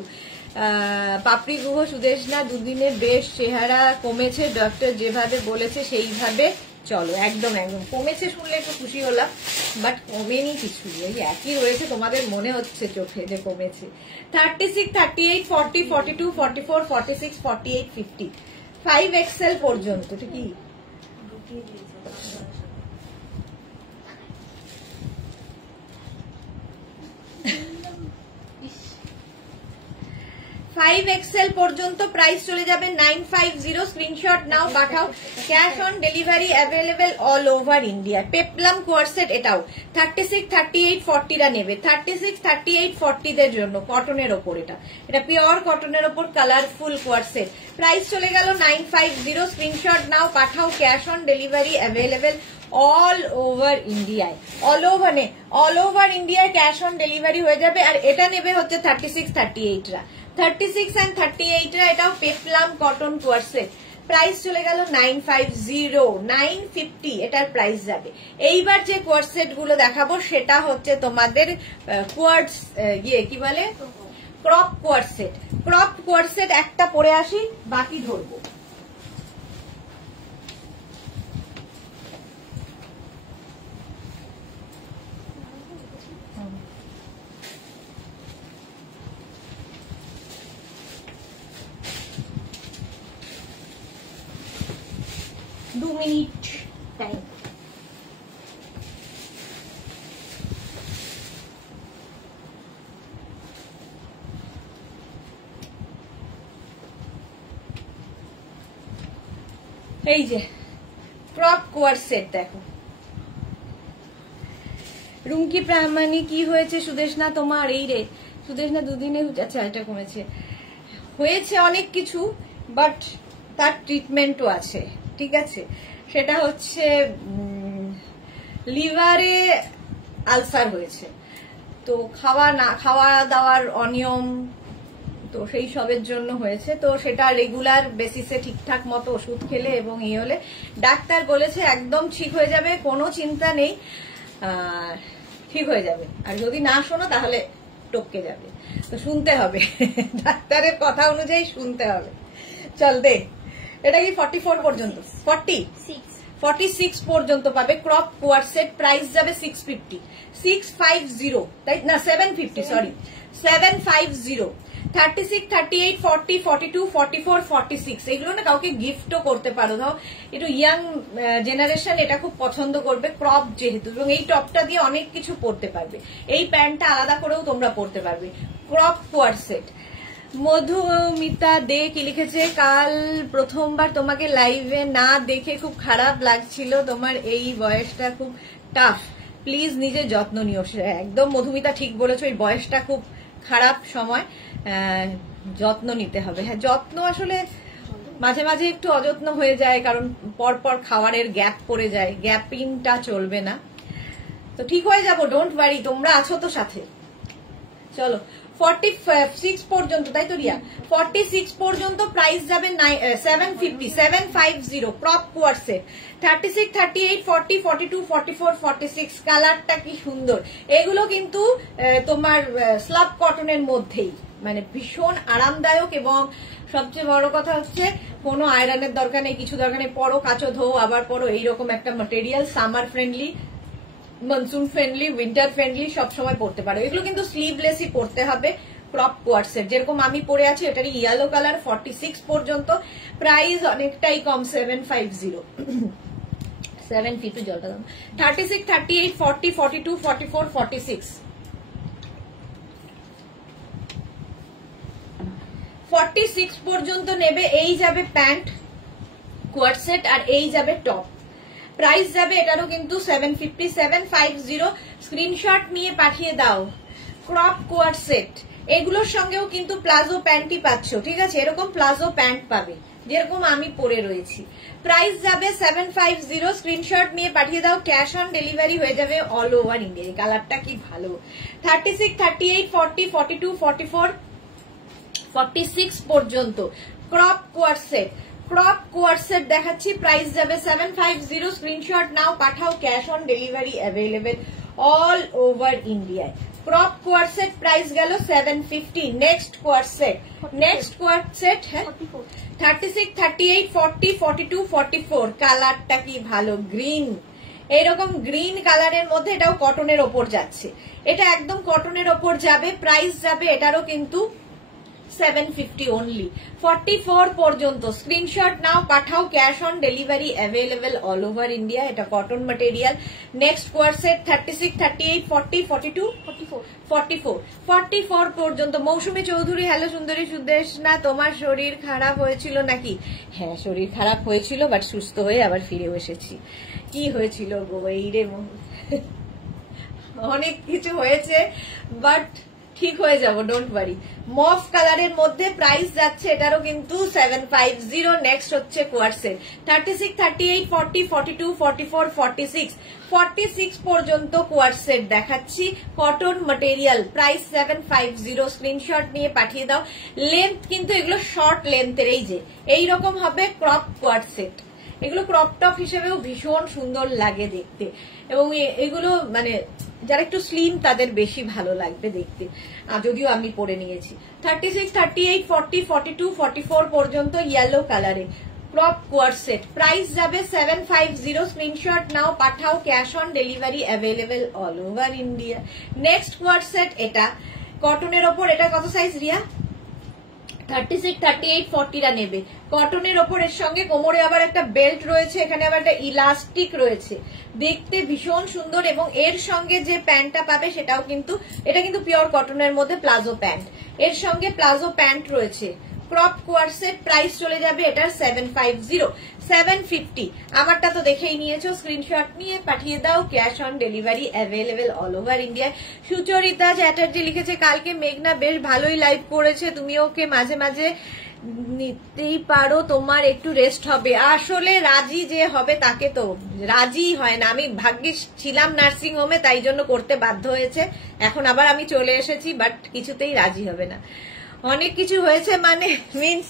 পাপড়ি গুহ, সুদেশনা, দুদিনে বেশ চেহারা কমেছে, ডক্টর যেভাবে বলেছে সেইভাবে চলো। একদম একদম কমেছে শুনলে একটু খুশি হলাম, বাট কমেনি কিছু, এই একই রয়েছে, তোমাদের মনে হচ্ছে চোখে যে কমেছে। 36, 38, 40, 42, 44, 46, 48, 50, 5XL পর্যন্ত, ঠিক কি? 5XL পর্যন্ত প্রাইস চলে যাবে 950। স্ক্রিনশট নাও, পাঠাও। Cash on delivery available all over India. Peplum coord set, এটাও 36, 38, 40রা নেবে। 36, 38, 40 দের জন্য কটনের ওপর, এটা পিওর কটনের ওপর কালারফুল কোয়ারসেট। প্রাইস চলে গেল 950। স্ক্রিনশট নাও, পাঠাও। Cash on delivery available all over ইন্ডিয়ায়। অল ওভার ইন্ডিয়ায় ক্যাশ অন ডেলিভারি হয়ে যাবে। আর এটা নেবে হচ্ছে 36, 38রা। 36 and 38রা, এটাও পেপলাম কটন কোয়ারসেট। প্রাইস চলে গেল 950, 950 এটার প্রাইস যাবে। এইবার যে কোয়ারসেট গুলো দেখাবো সেটা হচ্ছে তোমাদের কোয়ার্স কি বলে, ক্রপ কোয়ারসেট। ক্রপ কোয়ারসেট একটা পরে আসি, বাকি ধরবো। दो मिनट टाइम। এই যে ক্রপ কোয়ারসেট দেখো। রুমকি প্রামাণিক কি হয়েছে সুদেশনা তোমার? এই রে সুদেশনা দুদিনে, আচ্ছা এটা কমেছে, হয়েছে অনেক কিছু, বাট তার ট্রিটমেন্টও আছে, ঠিক আছে? সেটা হচ্ছে লিভারে আলসার হয়েছে, তো খাওয়া দাওয়ার অনিয়ম, তো সেই সবের জন্য হয়েছে। তো সেটা রেগুলার বেসিসে ঠিকঠাক মতো ওষুধ খেলে এবং এই হলে ডাক্তার বলেছে একদম ঠিক হয়ে যাবে, কোনো চিন্তা নেই, ঠিক হয়ে যাবে। আর যদি না শোনো তাহলে টপকে যাবে, তো শুনতে হবে, ডাক্তারের কথা অনুযায়ী শুনতে হবে। চল দে, এটা কি 44 পর্যন্ত, 46 পর্যন্ত পাবে ক্রপ কোয়ারসেট। প্রাইস যাবে 650, 650, তাই না 750, সরি 750। 36, 38, 40, 42, 44, 46 এগুলো না কাউকে গিফটও করতে পারো। দাও একটু ইয়াং জেনারেশন এটা খুব পছন্দ করবে, ক্রপ যেহেতু, এবং এই টপটা দিয়ে অনেক কিছু পরতে পারবে। এই প্যান্টটা আলাদা করেও তোমরা পরতে পারবে। ক্রপ কোয়ারসেট। মধুমিতা দে কি লিখেছে, কাল প্রথমবার তোমাকে লাইভে না দেখে খুব খারাপ লাগছিল, তোমার এই বয়সটা খুব টাফ, প্লিজ নিজের যত্ন নিও। একদম মধুমিতা ঠিক বলেছো, এই বয়সটা খুব খারাপ সময়, যত্ন নিতে হবে। হ্যাঁ, যত্ন আসলে মাঝে মাঝে একটু অযত্ন হয়ে যায়, কারণ পরপর খাবারের গ্যাপ পড়ে যায়, গ্যাপিংটা চলবে না। তো ঠিক হয়ে যাবো, ডোন্ট ওয়ারি, তোমরা আছো তো সাথে। চলো 46 পর্যন্ত, তাই তো রিয়া? 46 পর্যন্ত প্রাইস যাবে 750, ক্রপ কোয়ারসেট। 36, 38, 40, 42, 44, 46 কালারটা কি সুন্দর। এগুলো কিন্তু তোমার স্লাব কটনের মধ্যেই, মানে ভীষণ আরামদায়ক, এবং সবচেয়ে বড় কথা হচ্ছে কোনো আয়রনের দরকার নেই, কিছু দরকার নেই, পরো কাচো ধো আবার পরো, এইরকম একটা material, summer friendly, monsoon friendly, winter friendly, সবসময় পরতে পারো। এগুলো কিন্তু স্লিভলেসই পরতে হবে। ক্রপ কোয়ারসেট যেরকম আমি পরে আছি, এটারই ইয়েলো কালার। 46 পর্যন্ত প্রাইস অনেকটাই কম, 750, 750 জলটা দাম। 36, 38, 40, 42, 44, 46, 46 পর্যন্ত নেবে। এই যাবে প্যান্ট কোয়ারসেট, আর এই যাবে টপ। প্রাইস যাবে এটারও কিন্তু 750, 750। স্ক্রিনশট নিয়ে পাঠিয়ে দাও। ক্রপ কোয়ারসেট, এগুলোর সঙ্গেও কিন্তু প্লাজো প্যান্টই পাচ্ছ, ঠিক আছে? এরকম প্লাজো প্যান্ট পাবে যেরকম আমি পরে রয়েছি। প্রাইস যাবে 750। স্ক্রিনশট নিয়ে পাঠিয়ে দাও। ক্যাশ অন ডেলিভারি হয়ে যাবে অল ওভার ইন্ডিয়া। কালারটা কি ভালো। 36, 38, 40, 42, 44, 46 পর্যন্ত ক্রপ কোয়ারসেট। ক্রপ কোয়ারসেট দেখাচ্ছি, প্রাইস যাবে 750। স্ক্রিনশট নাও, পাঠাও। Cash on delivery available all over ইন্ডিয়ায়। ক্রপ কোয়ারসেট প্রাইস গেল 750। নেক্সট কোয়ারসেট, হ্যাঁ 36, 38, 40, 42, 44 কালারটা কি ভালো, গ্রিন, এইরকম গ্রিন কালারের মধ্যে, এটাও কটনের ওপর যাচ্ছে, এটা একদম কটনের ওপর যাবে। প্রাইস যাবে এটারও কিন্তু 750 অনলি। 44 পর্যন্ত স্ক্রিনশট নাও, পাঠাও, cash on delivery available all over India. এটা কটন ম্যাটেরিয়াল। নেক্সট কোয়ারসেট 36, 38, 40, 42, 44 পর্যন্ত। মৌসুমী চৌধুরী, হ্যালো সুন্দরী সুদেশনা, তোমার শরীর খারাপ হয়েছিল নাকি? হ্যাঁ, শরীর খারাপ হয়েছিল, বাট সুস্থ হয়ে আবার ফিরেও এসেছি। কি হয়েছিল গো এই রে, অনেক কিছু হয়েছে, বাট ঠিক হয়ে যাব, ডোন্ট ওয়ারি। মফ কালারের মধ্যে প্রাইস যাচ্ছে এটারও কিন্তু 750। নেক্সট হচ্ছে কোয়ারসেট 36, 38, 40, 42, 44, 46, 46 পর্যন্ত কোয়ারসেট দেখাচ্ছি। Cotton material, price 750। স্ক্রিনশট নিয়ে পাঠিয়ে দাও। লেন্থ কিন্তু এগুলো শর্ট লেন্থের, এই যে এইরকম হবে ক্রপ কোয়ারসেট। এগুলো ক্রপ টপ হিসেবেও ভীষণ সুন্দর লাগে দেখতে, এবং এগুলো মানে যারা একটু স্লিম তাদের বেশি ভালো লাগবে দেখতে, যদিও আমি পরে নিয়েছি। 36, 38, 40, 42, 44 পর্যন্ত ইয়েলো কালারে ক্রপ কোয়ারসেট, প্রাইস যাবে 750। স্ক্রিনশট নাও, পাঠাও, cash on delivery available all over India. Next coord set এটা কটনের ওপর, এটা কত সাইজ রিয়া? 36, 38, 40টা নেবে। কটনের ওপর এর সঙ্গে কোমরে আবার একটা বেল্ট রয়েছে, এখানে আবার একটা ইলাস্টিক রয়েছে, দেখতে ভীষণ সুন্দর। এবং এর সঙ্গে যে প্যান্টটা পাবে সেটাও কিন্তু, এটা কিন্তু পিওর কটনের মধ্যে প্লাজো প্যান্ট, এর সঙ্গে প্লাজো প্যান্ট রয়েছে। ক্রপ কোয়ারসেট, প্রাইস চলে যাবে এটার 750, 750। আমারটা তো দেখেই নিয়েছো, স্ক্রিনশট নিয়ে পাঠিয়ে দাও, cash on delivery available all over India. Sucharita Chatterjee লিখেছে, কালকে মেঘনা বেশ ভালোই লাইভ করেছে, তুমি ওকে মাঝে মাঝে নিতেই পারো, তোমার একটু রেস্ট হবে। আসলে রাজি যে হবে তাকে তো রাজি হয় না, আমি ভাগ্যিস ছিলাম নার্সিং হোমে, তাই জন্য করতে বাধ্য হয়েছে। এখন আবার আমি চলে এসেছি, বাট কিছুতেই রাজি হবে না। অনেক কিছু হয়েছে মানে মিন্স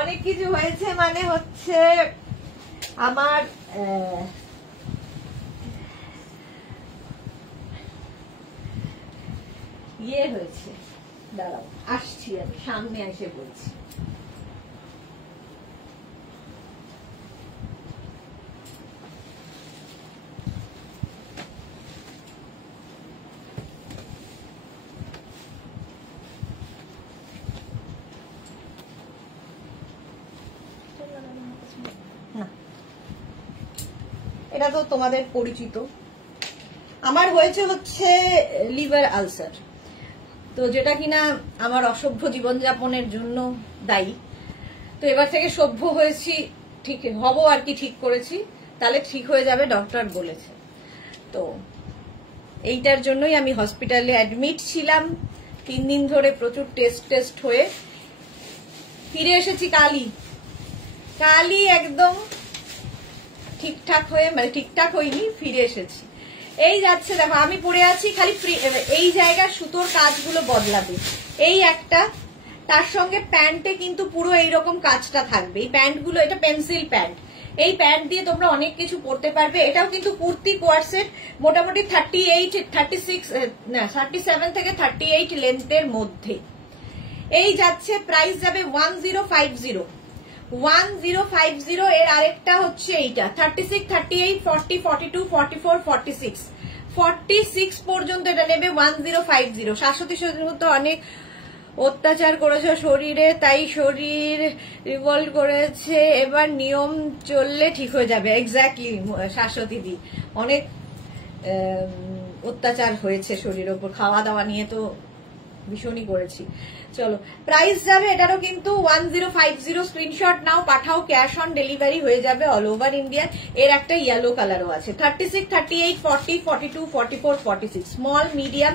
অনেক কিছু হয়েছে মানে হচ্ছে আমার ইয়ে হয়েছে, দাঁড়াও আসছি, আমি সামনে এসে বলছি। এটা তো তোমাদের পরিচিত। আমার হয়েছে হচ্ছে লিভার আলসার, তো যেটা কিনা আমার অসভ্য জীবনযাপনের জন্য দায়ী। তো এবার থেকে সভ্য হয়েছি, ঠিক হব আর কি, ঠিক করেছি, তাহলে ঠিক হয়ে যাবে, ডক্টর বলেছে। তো এইটার জন্যই আমি হসপিটালে অ্যাডমিট ছিলাম 3 দিন ধরে, প্রচুর টেস্ট হয়ে ফিরে এসেছি কালই একদম ঠিকঠাক হয়ে, মানে ঠিকঠাক হয়নি, ফিরে এসেছি। এই যাচ্ছে, দেখো আমি পরে আছি, খালি এই জায়গার সুতোর কাজগুলো বদলাবে, এই একটা, তার সঙ্গে প্যান্টে কিন্তু পুরো এইরকম কাজটা থাকবে। এই প্যান্টগুলো, এটা পেন্সিল প্যান্ট, এই প্যান্ট দিয়ে তোমরা অনেক কিছু পরতে পারবে। এটাও কিন্তু কুর্তি কোয়ারসেট, মোটামুটি 38, 36, না 37 থেকে 38 লেন্থের মধ্যে। এই যাচ্ছে, প্রাইস যাবে 1050, 1050। এর আরেকটা হচ্ছে এইটা 36, 38, 40, 42, 44, 46, 46 পর্যন্ত এটা নেবে 1050। শাশ্বতী তো অনেক অত্যাচার করেছে শরীরে, তাই শরীর রিভল্ট করেছে, এবার নিয়ম চললে ঠিক হয়ে যাবে। এক্স্যাক্টলি শাশ্বতী দি, অনেক অত্যাচার হয়েছে শরীরের ওপর, খাওয়া দাওয়া নিয়ে তো ভীষণই করেছি। চলো, প্রাইস যাবে এটারও কিন্তু 1050। স্ক্রিনশট নাও, পাঠাও, ক্যাশ অন ডেলিভারি হয়ে যাবে অল ওভার ইন্ডিয়া। এর একটা ইয়েলো কালারও আছে। 36, 38, 40, 42, 44, 46, small, medium,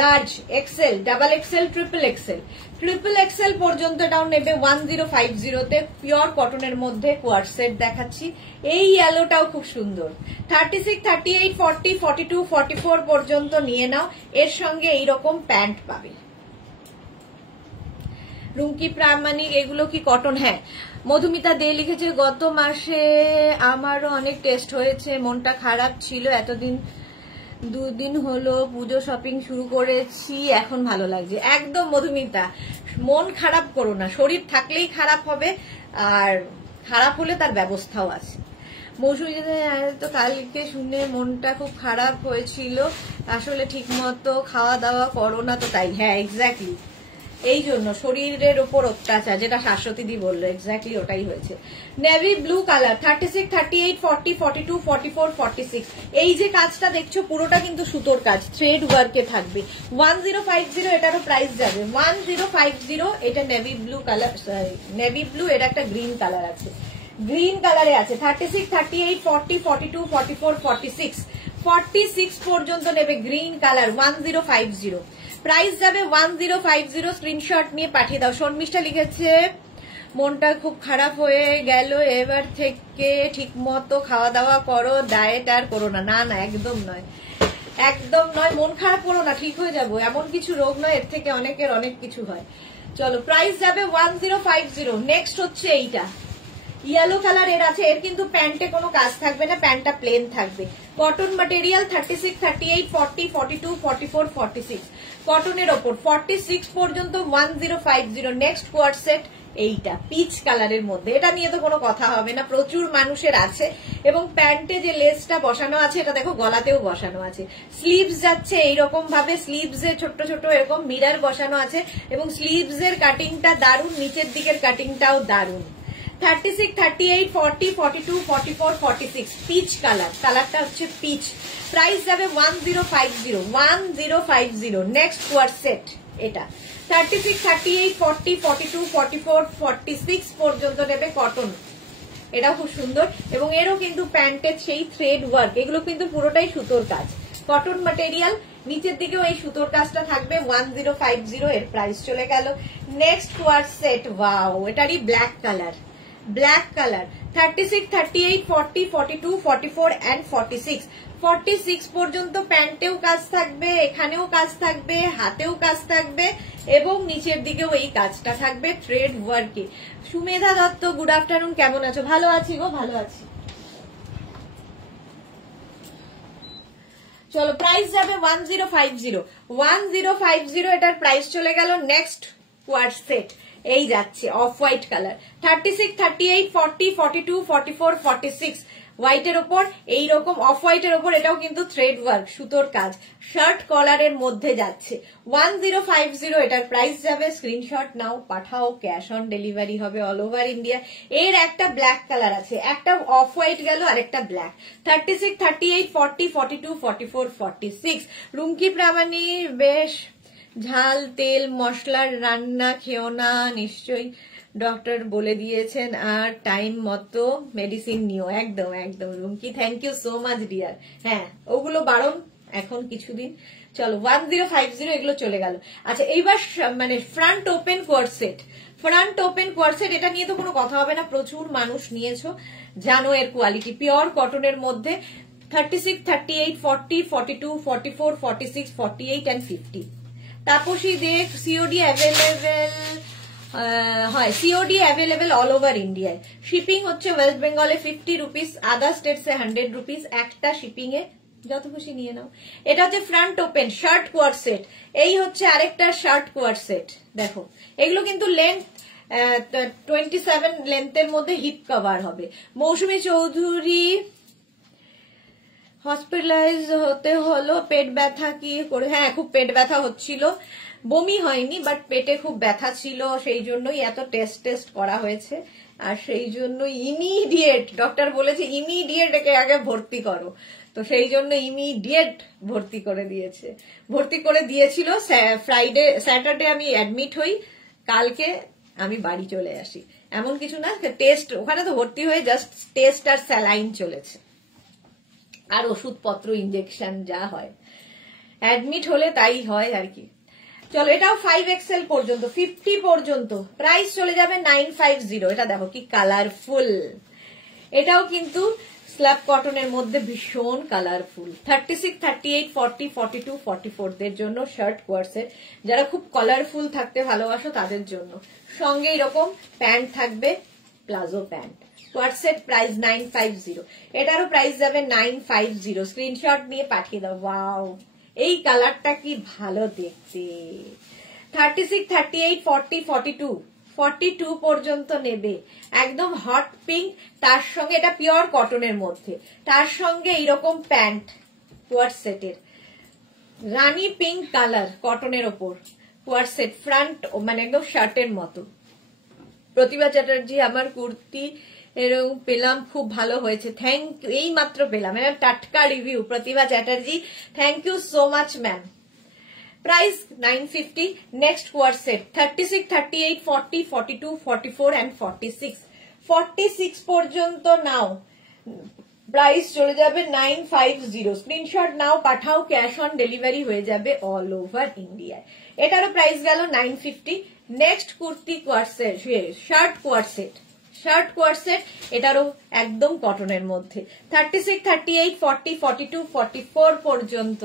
large, XL, double XL, triple XL, triple XL পর্যন্ত এটাও নেবে 1050-তে। পিওর কটনের মধ্যে কোয়ারসেট দেখাচ্ছি, এই ইয়েলোটাও খুব সুন্দর। 36, 38, 40, 42, 44 পর্যন্ত নিয়ে নাও, এর সঙ্গে এইরকম প্যান্ট পাবে। রুমকি প্রামাণিক, এগুলো কি কটন? হ্যাঁ। মধুমিতা দে লিখেছে, গত মাসে আমারও অনেক টেস্ট হয়েছে, মনটা খারাপ ছিল, এতদিন 2 দিন হলো পুজো শপিং শুরু করেছি, এখন ভালো লাগছে। একদম মধুমিতা, মন খারাপ করো না, শরীর থাকলেই খারাপ হবে, আর খারাপ হলে তার ব্যবস্থাও আছে। মৌসুমী তো কালকে শুনে মনটা খুব খারাপ হয়েছিল, আসলে ঠিক মতো খাওয়া দাওয়া করো না তো তাই। হ্যাঁ, এক্স্যাক্টলি, এই জন্য শরীরের উপর অত্যাচার, যেটা শাশ্বতীদি বললো, এক্স্যাক্টলি ওটাই হয়েছে। Navy blue colour 36, 38, 40, 42, 44, 46। এই যে কাজটা দেখছো পুরোটা কিন্তু সুতোর কাজ, থ্রেড ওয়ার্কে থাকবে। 1050 এটারও প্রাইস যাবে 1050। এটা navy blue colour, sorry navy blue, এটা একটা গ্রিন কালার আছে, গ্রিন কালারে আছে। 36, 38, 40, 42, 44, 46, 46 পর্যন্ত নেবে গ্রিন কালার 1050। প্রাইস যাবে 1050। স্ক্রিনশট নিয়ে পাঠিয়ে দাও। শর্মিষ্ঠা লিখেছে মনটা খুব খারাপ হয়ে গেল, এবার থেকে ঠিক মতো খাওয়া দাওয়া করো, ডায়েট আর করো না। না না, একদম নয়, একদম নয়, মন খারাপ করো না, ঠিক হয়ে যাবো। এমন কিছু রোগ নয়, এর থেকে অনেকের অনেক কিছু হয়। চলো, প্রাইস যাবে 1050। নেক্সট হচ্ছে এইটা, ইয়েলো কালার এর আছে। এর কিন্তু প্যান্টে কোনো কাজ থাকবে না, প্যান্টটা প্লেন থাকবে। কটন ম্যাটেরিয়াল 36, 38, 40, 42, 44, 46 কটনের ওপর 46 পর্যন্ত 1050। নেক্সট কোয়ার্ট সেট এইটা পিচ কালারের মধ্যে, এটা নিয়ে তো কোনো কথা হবে না, প্রচুর মানুষের আছে। এবং প্যান্টে যে লেসটা বসানো আছে, এটা দেখো গলাতেও বসানো আছে। স্লিভস যাচ্ছে এইরকম ভাবে, স্লিভস এ ছোট্ট ছোট এরকম মিরার বসানো আছে, এবং স্লিভস এর কাটিংটা দারুন, নিচের দিকের কাটিংটাও দারুন। 36, 38, 40, 42, 44, 46 পিচ কালার, কালারটা হচ্ছে পিচ। প্রাইস যাবে 1050, 1050। নেক্সট কোয়ার্ট সেট এটা 36, 38, 40, 42, 44, 46 পর্যন্ত নেবে কটন, এটা খুব সুন্দর। এবং এরও কিন্তু প্যান্টের সেই থ্রেড ওয়ার্ক, এগুলো কিন্তু পুরোটাই সুতোর কাজ, কটন ম্যাটেরিয়াল, নিচের দিকেও এই সুতোর কাজটা থাকবে 1050। এর প্রাইস চলে গেল। নেক্সট কোয়ার্ট সেট, ওয়াও, এটারই black colour, black colour 36, 38, 40, 42, 44 and 46 46 পর্যন্ত প্যান্টেও কাজ থাকবে, এখানেও কাজ থাকবে, হাতেও কাজ থাকবে, এবং নিচের দিকেও এই কাজটা থাকবে থ্রেড ওয়ার্কে। সুমেধা দত্ত, গুড আফটারনুন, কেমন আছো? ভালো আছি গো, ভালো আছি। চলো, প্রাইস যাবে 1050, 1050 এটার প্রাইস চলে গেল। নেক্সট কোয়ার্ট সেট এই যাচ্ছে অফ হোয়াইট কালার 36, 38, 40, 42, 44, 46 হোয়াইটের ওপর এইরকম অফ হোয়াইটের ওপর, এটাও কিন্তু থ্রেড ওয়ার্ক, সুতোর কাজ, শার্ট কলারের মধ্যে যাচ্ছে 1050। এটার প্রাইস যাবে, স্ক্রিনশট নাও, পাঠাও, ক্যাশ অন ডেলিভারি হবে অল ওভার ইন্ডিয়া। এর একটা ব্ল্যাক কালার আছে, একটা অফ হোয়াইট গেল আর একটা ব্ল্যাক। 36, 38, 40, 42, 44, 46 রুমকি প্রামাণীর বেশ ঝাল তেল মশলার রান্না খেও না, নিশ্চয়ই ডক্টর বলে দিয়েছেন, আর টাইম মতো মেডিসিন নিও। একদম একদম Rumki, thank you so much dear. হ্যাঁ, ওগুলো বারণ এখন কিছুদিন। চলো, 1050 এগুলো চলে গেল। আচ্ছা, এইবার মানে front open quart set, front open quart set, এটা নিয়ে তো কোনো কথা হবে না, প্রচুর মানুষ নিয়েছো, জানো এর কোয়ালিটি, পিওর কটনের মধ্যে 36, 38, 40, 42, 44, 46, 48 and 50। তাপসী দেখ, সিওডি অ্যাভেলেবেল হয়, সিওডি অ্যাভেলেবেল অল ওভার ইন্ডিয়ায়। শিপিং হচ্ছে ওয়েস্ট বেঙ্গলে 50 রুপিস, আদার স্টেটসে 100 রুপিস, একটা শিপিং এ যত খুশি নিয়ে নাও। এটা হচ্ছে front open shirt quart set. এই হচ্ছে আরেকটা শার্ট কোয়ার্ট সেট, দেখো এগুলো কিন্তু লেন্থ 27 লেন্থের মধ্যে হিপ কভার হবে। মৌসুমী চৌধুরী, হসপিটালাইজ হতে হলো, পেট ব্যথা কি করে? হ্যাঁ, খুব পেট ব্যথা হচ্ছিল, বমি হয়নি বাট পেটে খুব ব্যথা ছিল, সেই জন্যই এত টেস্ট করা হয়েছে, আর সেই জন্য ইমিডিয়েট ডক্টর বলেছে ইমিডিয়েট একে আগে ভর্তি করো, তো সেই জন্য ইমিডিয়েট ভর্তি করে দিয়েছিল। ফ্রাইডে স্যাটারডে আমি অ্যাডমিট হই, কালকে আমি বাড়ি চলে আসি। এমন কিছু না, টেস্ট ওখানে তো ভর্তি হয়ে জাস্ট টেস্ট আর স্যালাইন চলেছে, আর ওষুধপত্র ইঞ্জেকশন যা হয় অ্যাডমিট হলে তাই হয় আর কি। চলো, এটাও 5XL পর্যন্ত, 50 পর্যন্ত, প্রাইস চলে যাবে 950। এটা দেখো কি কালারফুল, এটাও কিন্তু স্ল্যাব কটনের মধ্যে ভীষণ কালারফুল। 36, 38, 40, 42, 44 দের জন্য শার্ট কোয়ার্সের, যারা খুব কালারফুল থাকতে ভালোবাসো তাদের জন্য। সঙ্গে এরকম প্যান্ট থাকবে, প্লাজো প্যান্ট। কোয়ার্সেট প্রাইস 950, এটারও প্রাইস যাবে 950। স্ক্রিনশট নিয়ে পাঠিয়ে দাও। ওয়াও, এই কালারটা কি ভালো দেখতে। 36, 38, 40, 42, 42 পর্যন্ত নেবে, একদম হট পিঙ্ক, তার সঙ্গে এটা পিওর কটনের মধ্যে, তার সঙ্গে এইরকম প্যান্ট কোয়ার্সেটের, রানী পিঙ্ক কালার কটনের ওপর, কোয়ারসেট ফ্রন্ট, মানে একদম শার্টের মতো। প্রতিভা চ্যাটার্জি আমার কুর্তি এরকম পেলাম, খুব ভালো হয়েছে, থ্যাংক ইউ, এই মাত্র পেলাম, এরকম টাটকা review Pratibha Chatterjee, thank you so much ma'am. Price 950। Next coord set 36, 38, 40, 42, 44 and 46। 46 পর্যন্ত নাও, প্রাইস চলে যাবে 950। স্ক্রিনশট নাও, পাঠাও, ক্যাশ অন ডেলিভারি হয়ে যাবে অল ওভার ইন্ডিয়ায়। এটারও প্রাইস গেল 950। নেক্সট কুর্তি কোয়ারসেট, শার্ট কোয়ারসেট, শার্ট কোয়ারসেট, এটারও একদম কটনের মধ্যে। 36, 38, 40, 42, 44 পর্যন্ত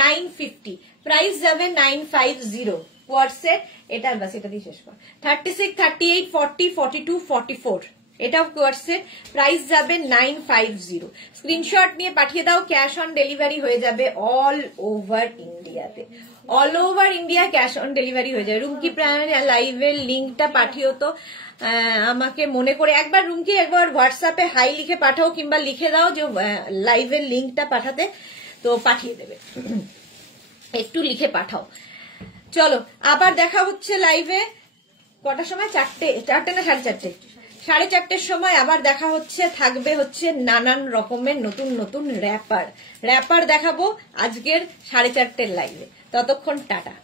950। প্রাইস যাবে 950 কোয়ারসেট। এটা বাস, এটা দিয়ে শেষ কর। 36, 38, 40, 42, 44 এটাও কোয়ারসেট, প্রাইস যাবে 950। স্ক্রিনশট নিয়ে পাঠিয়ে দাও, ক্যাশ অন ডেলিভারি হয়ে যাবে অল ওভার ইন্ডিয়াতে। All over India cash on delivery হয়ে যাবে। রুমকি প্রায় লাইভের লিঙ্কটা পাঠিও তো আমাকে মনে করে একবার, রুমকি একবার হোয়াটসঅ্যাপে হাই লিখে পাঠাও, কিংবা লিখে দাও যে লাইভের লিঙ্কটা পাঠাতে, তো পাঠিয়ে দেবে, একটু লিখে পাঠাও। চলো আবার দেখা হচ্ছে লাইভে কটার সময়, 4টে না 4:30? 4:30 সময় আবার দেখা হচ্ছে। থাকবে হচ্ছে নানান রকমের নতুন নতুন র্যাপার দেখাবো আজকের 4:30 লাইভে। ততক্ষণ টাটা।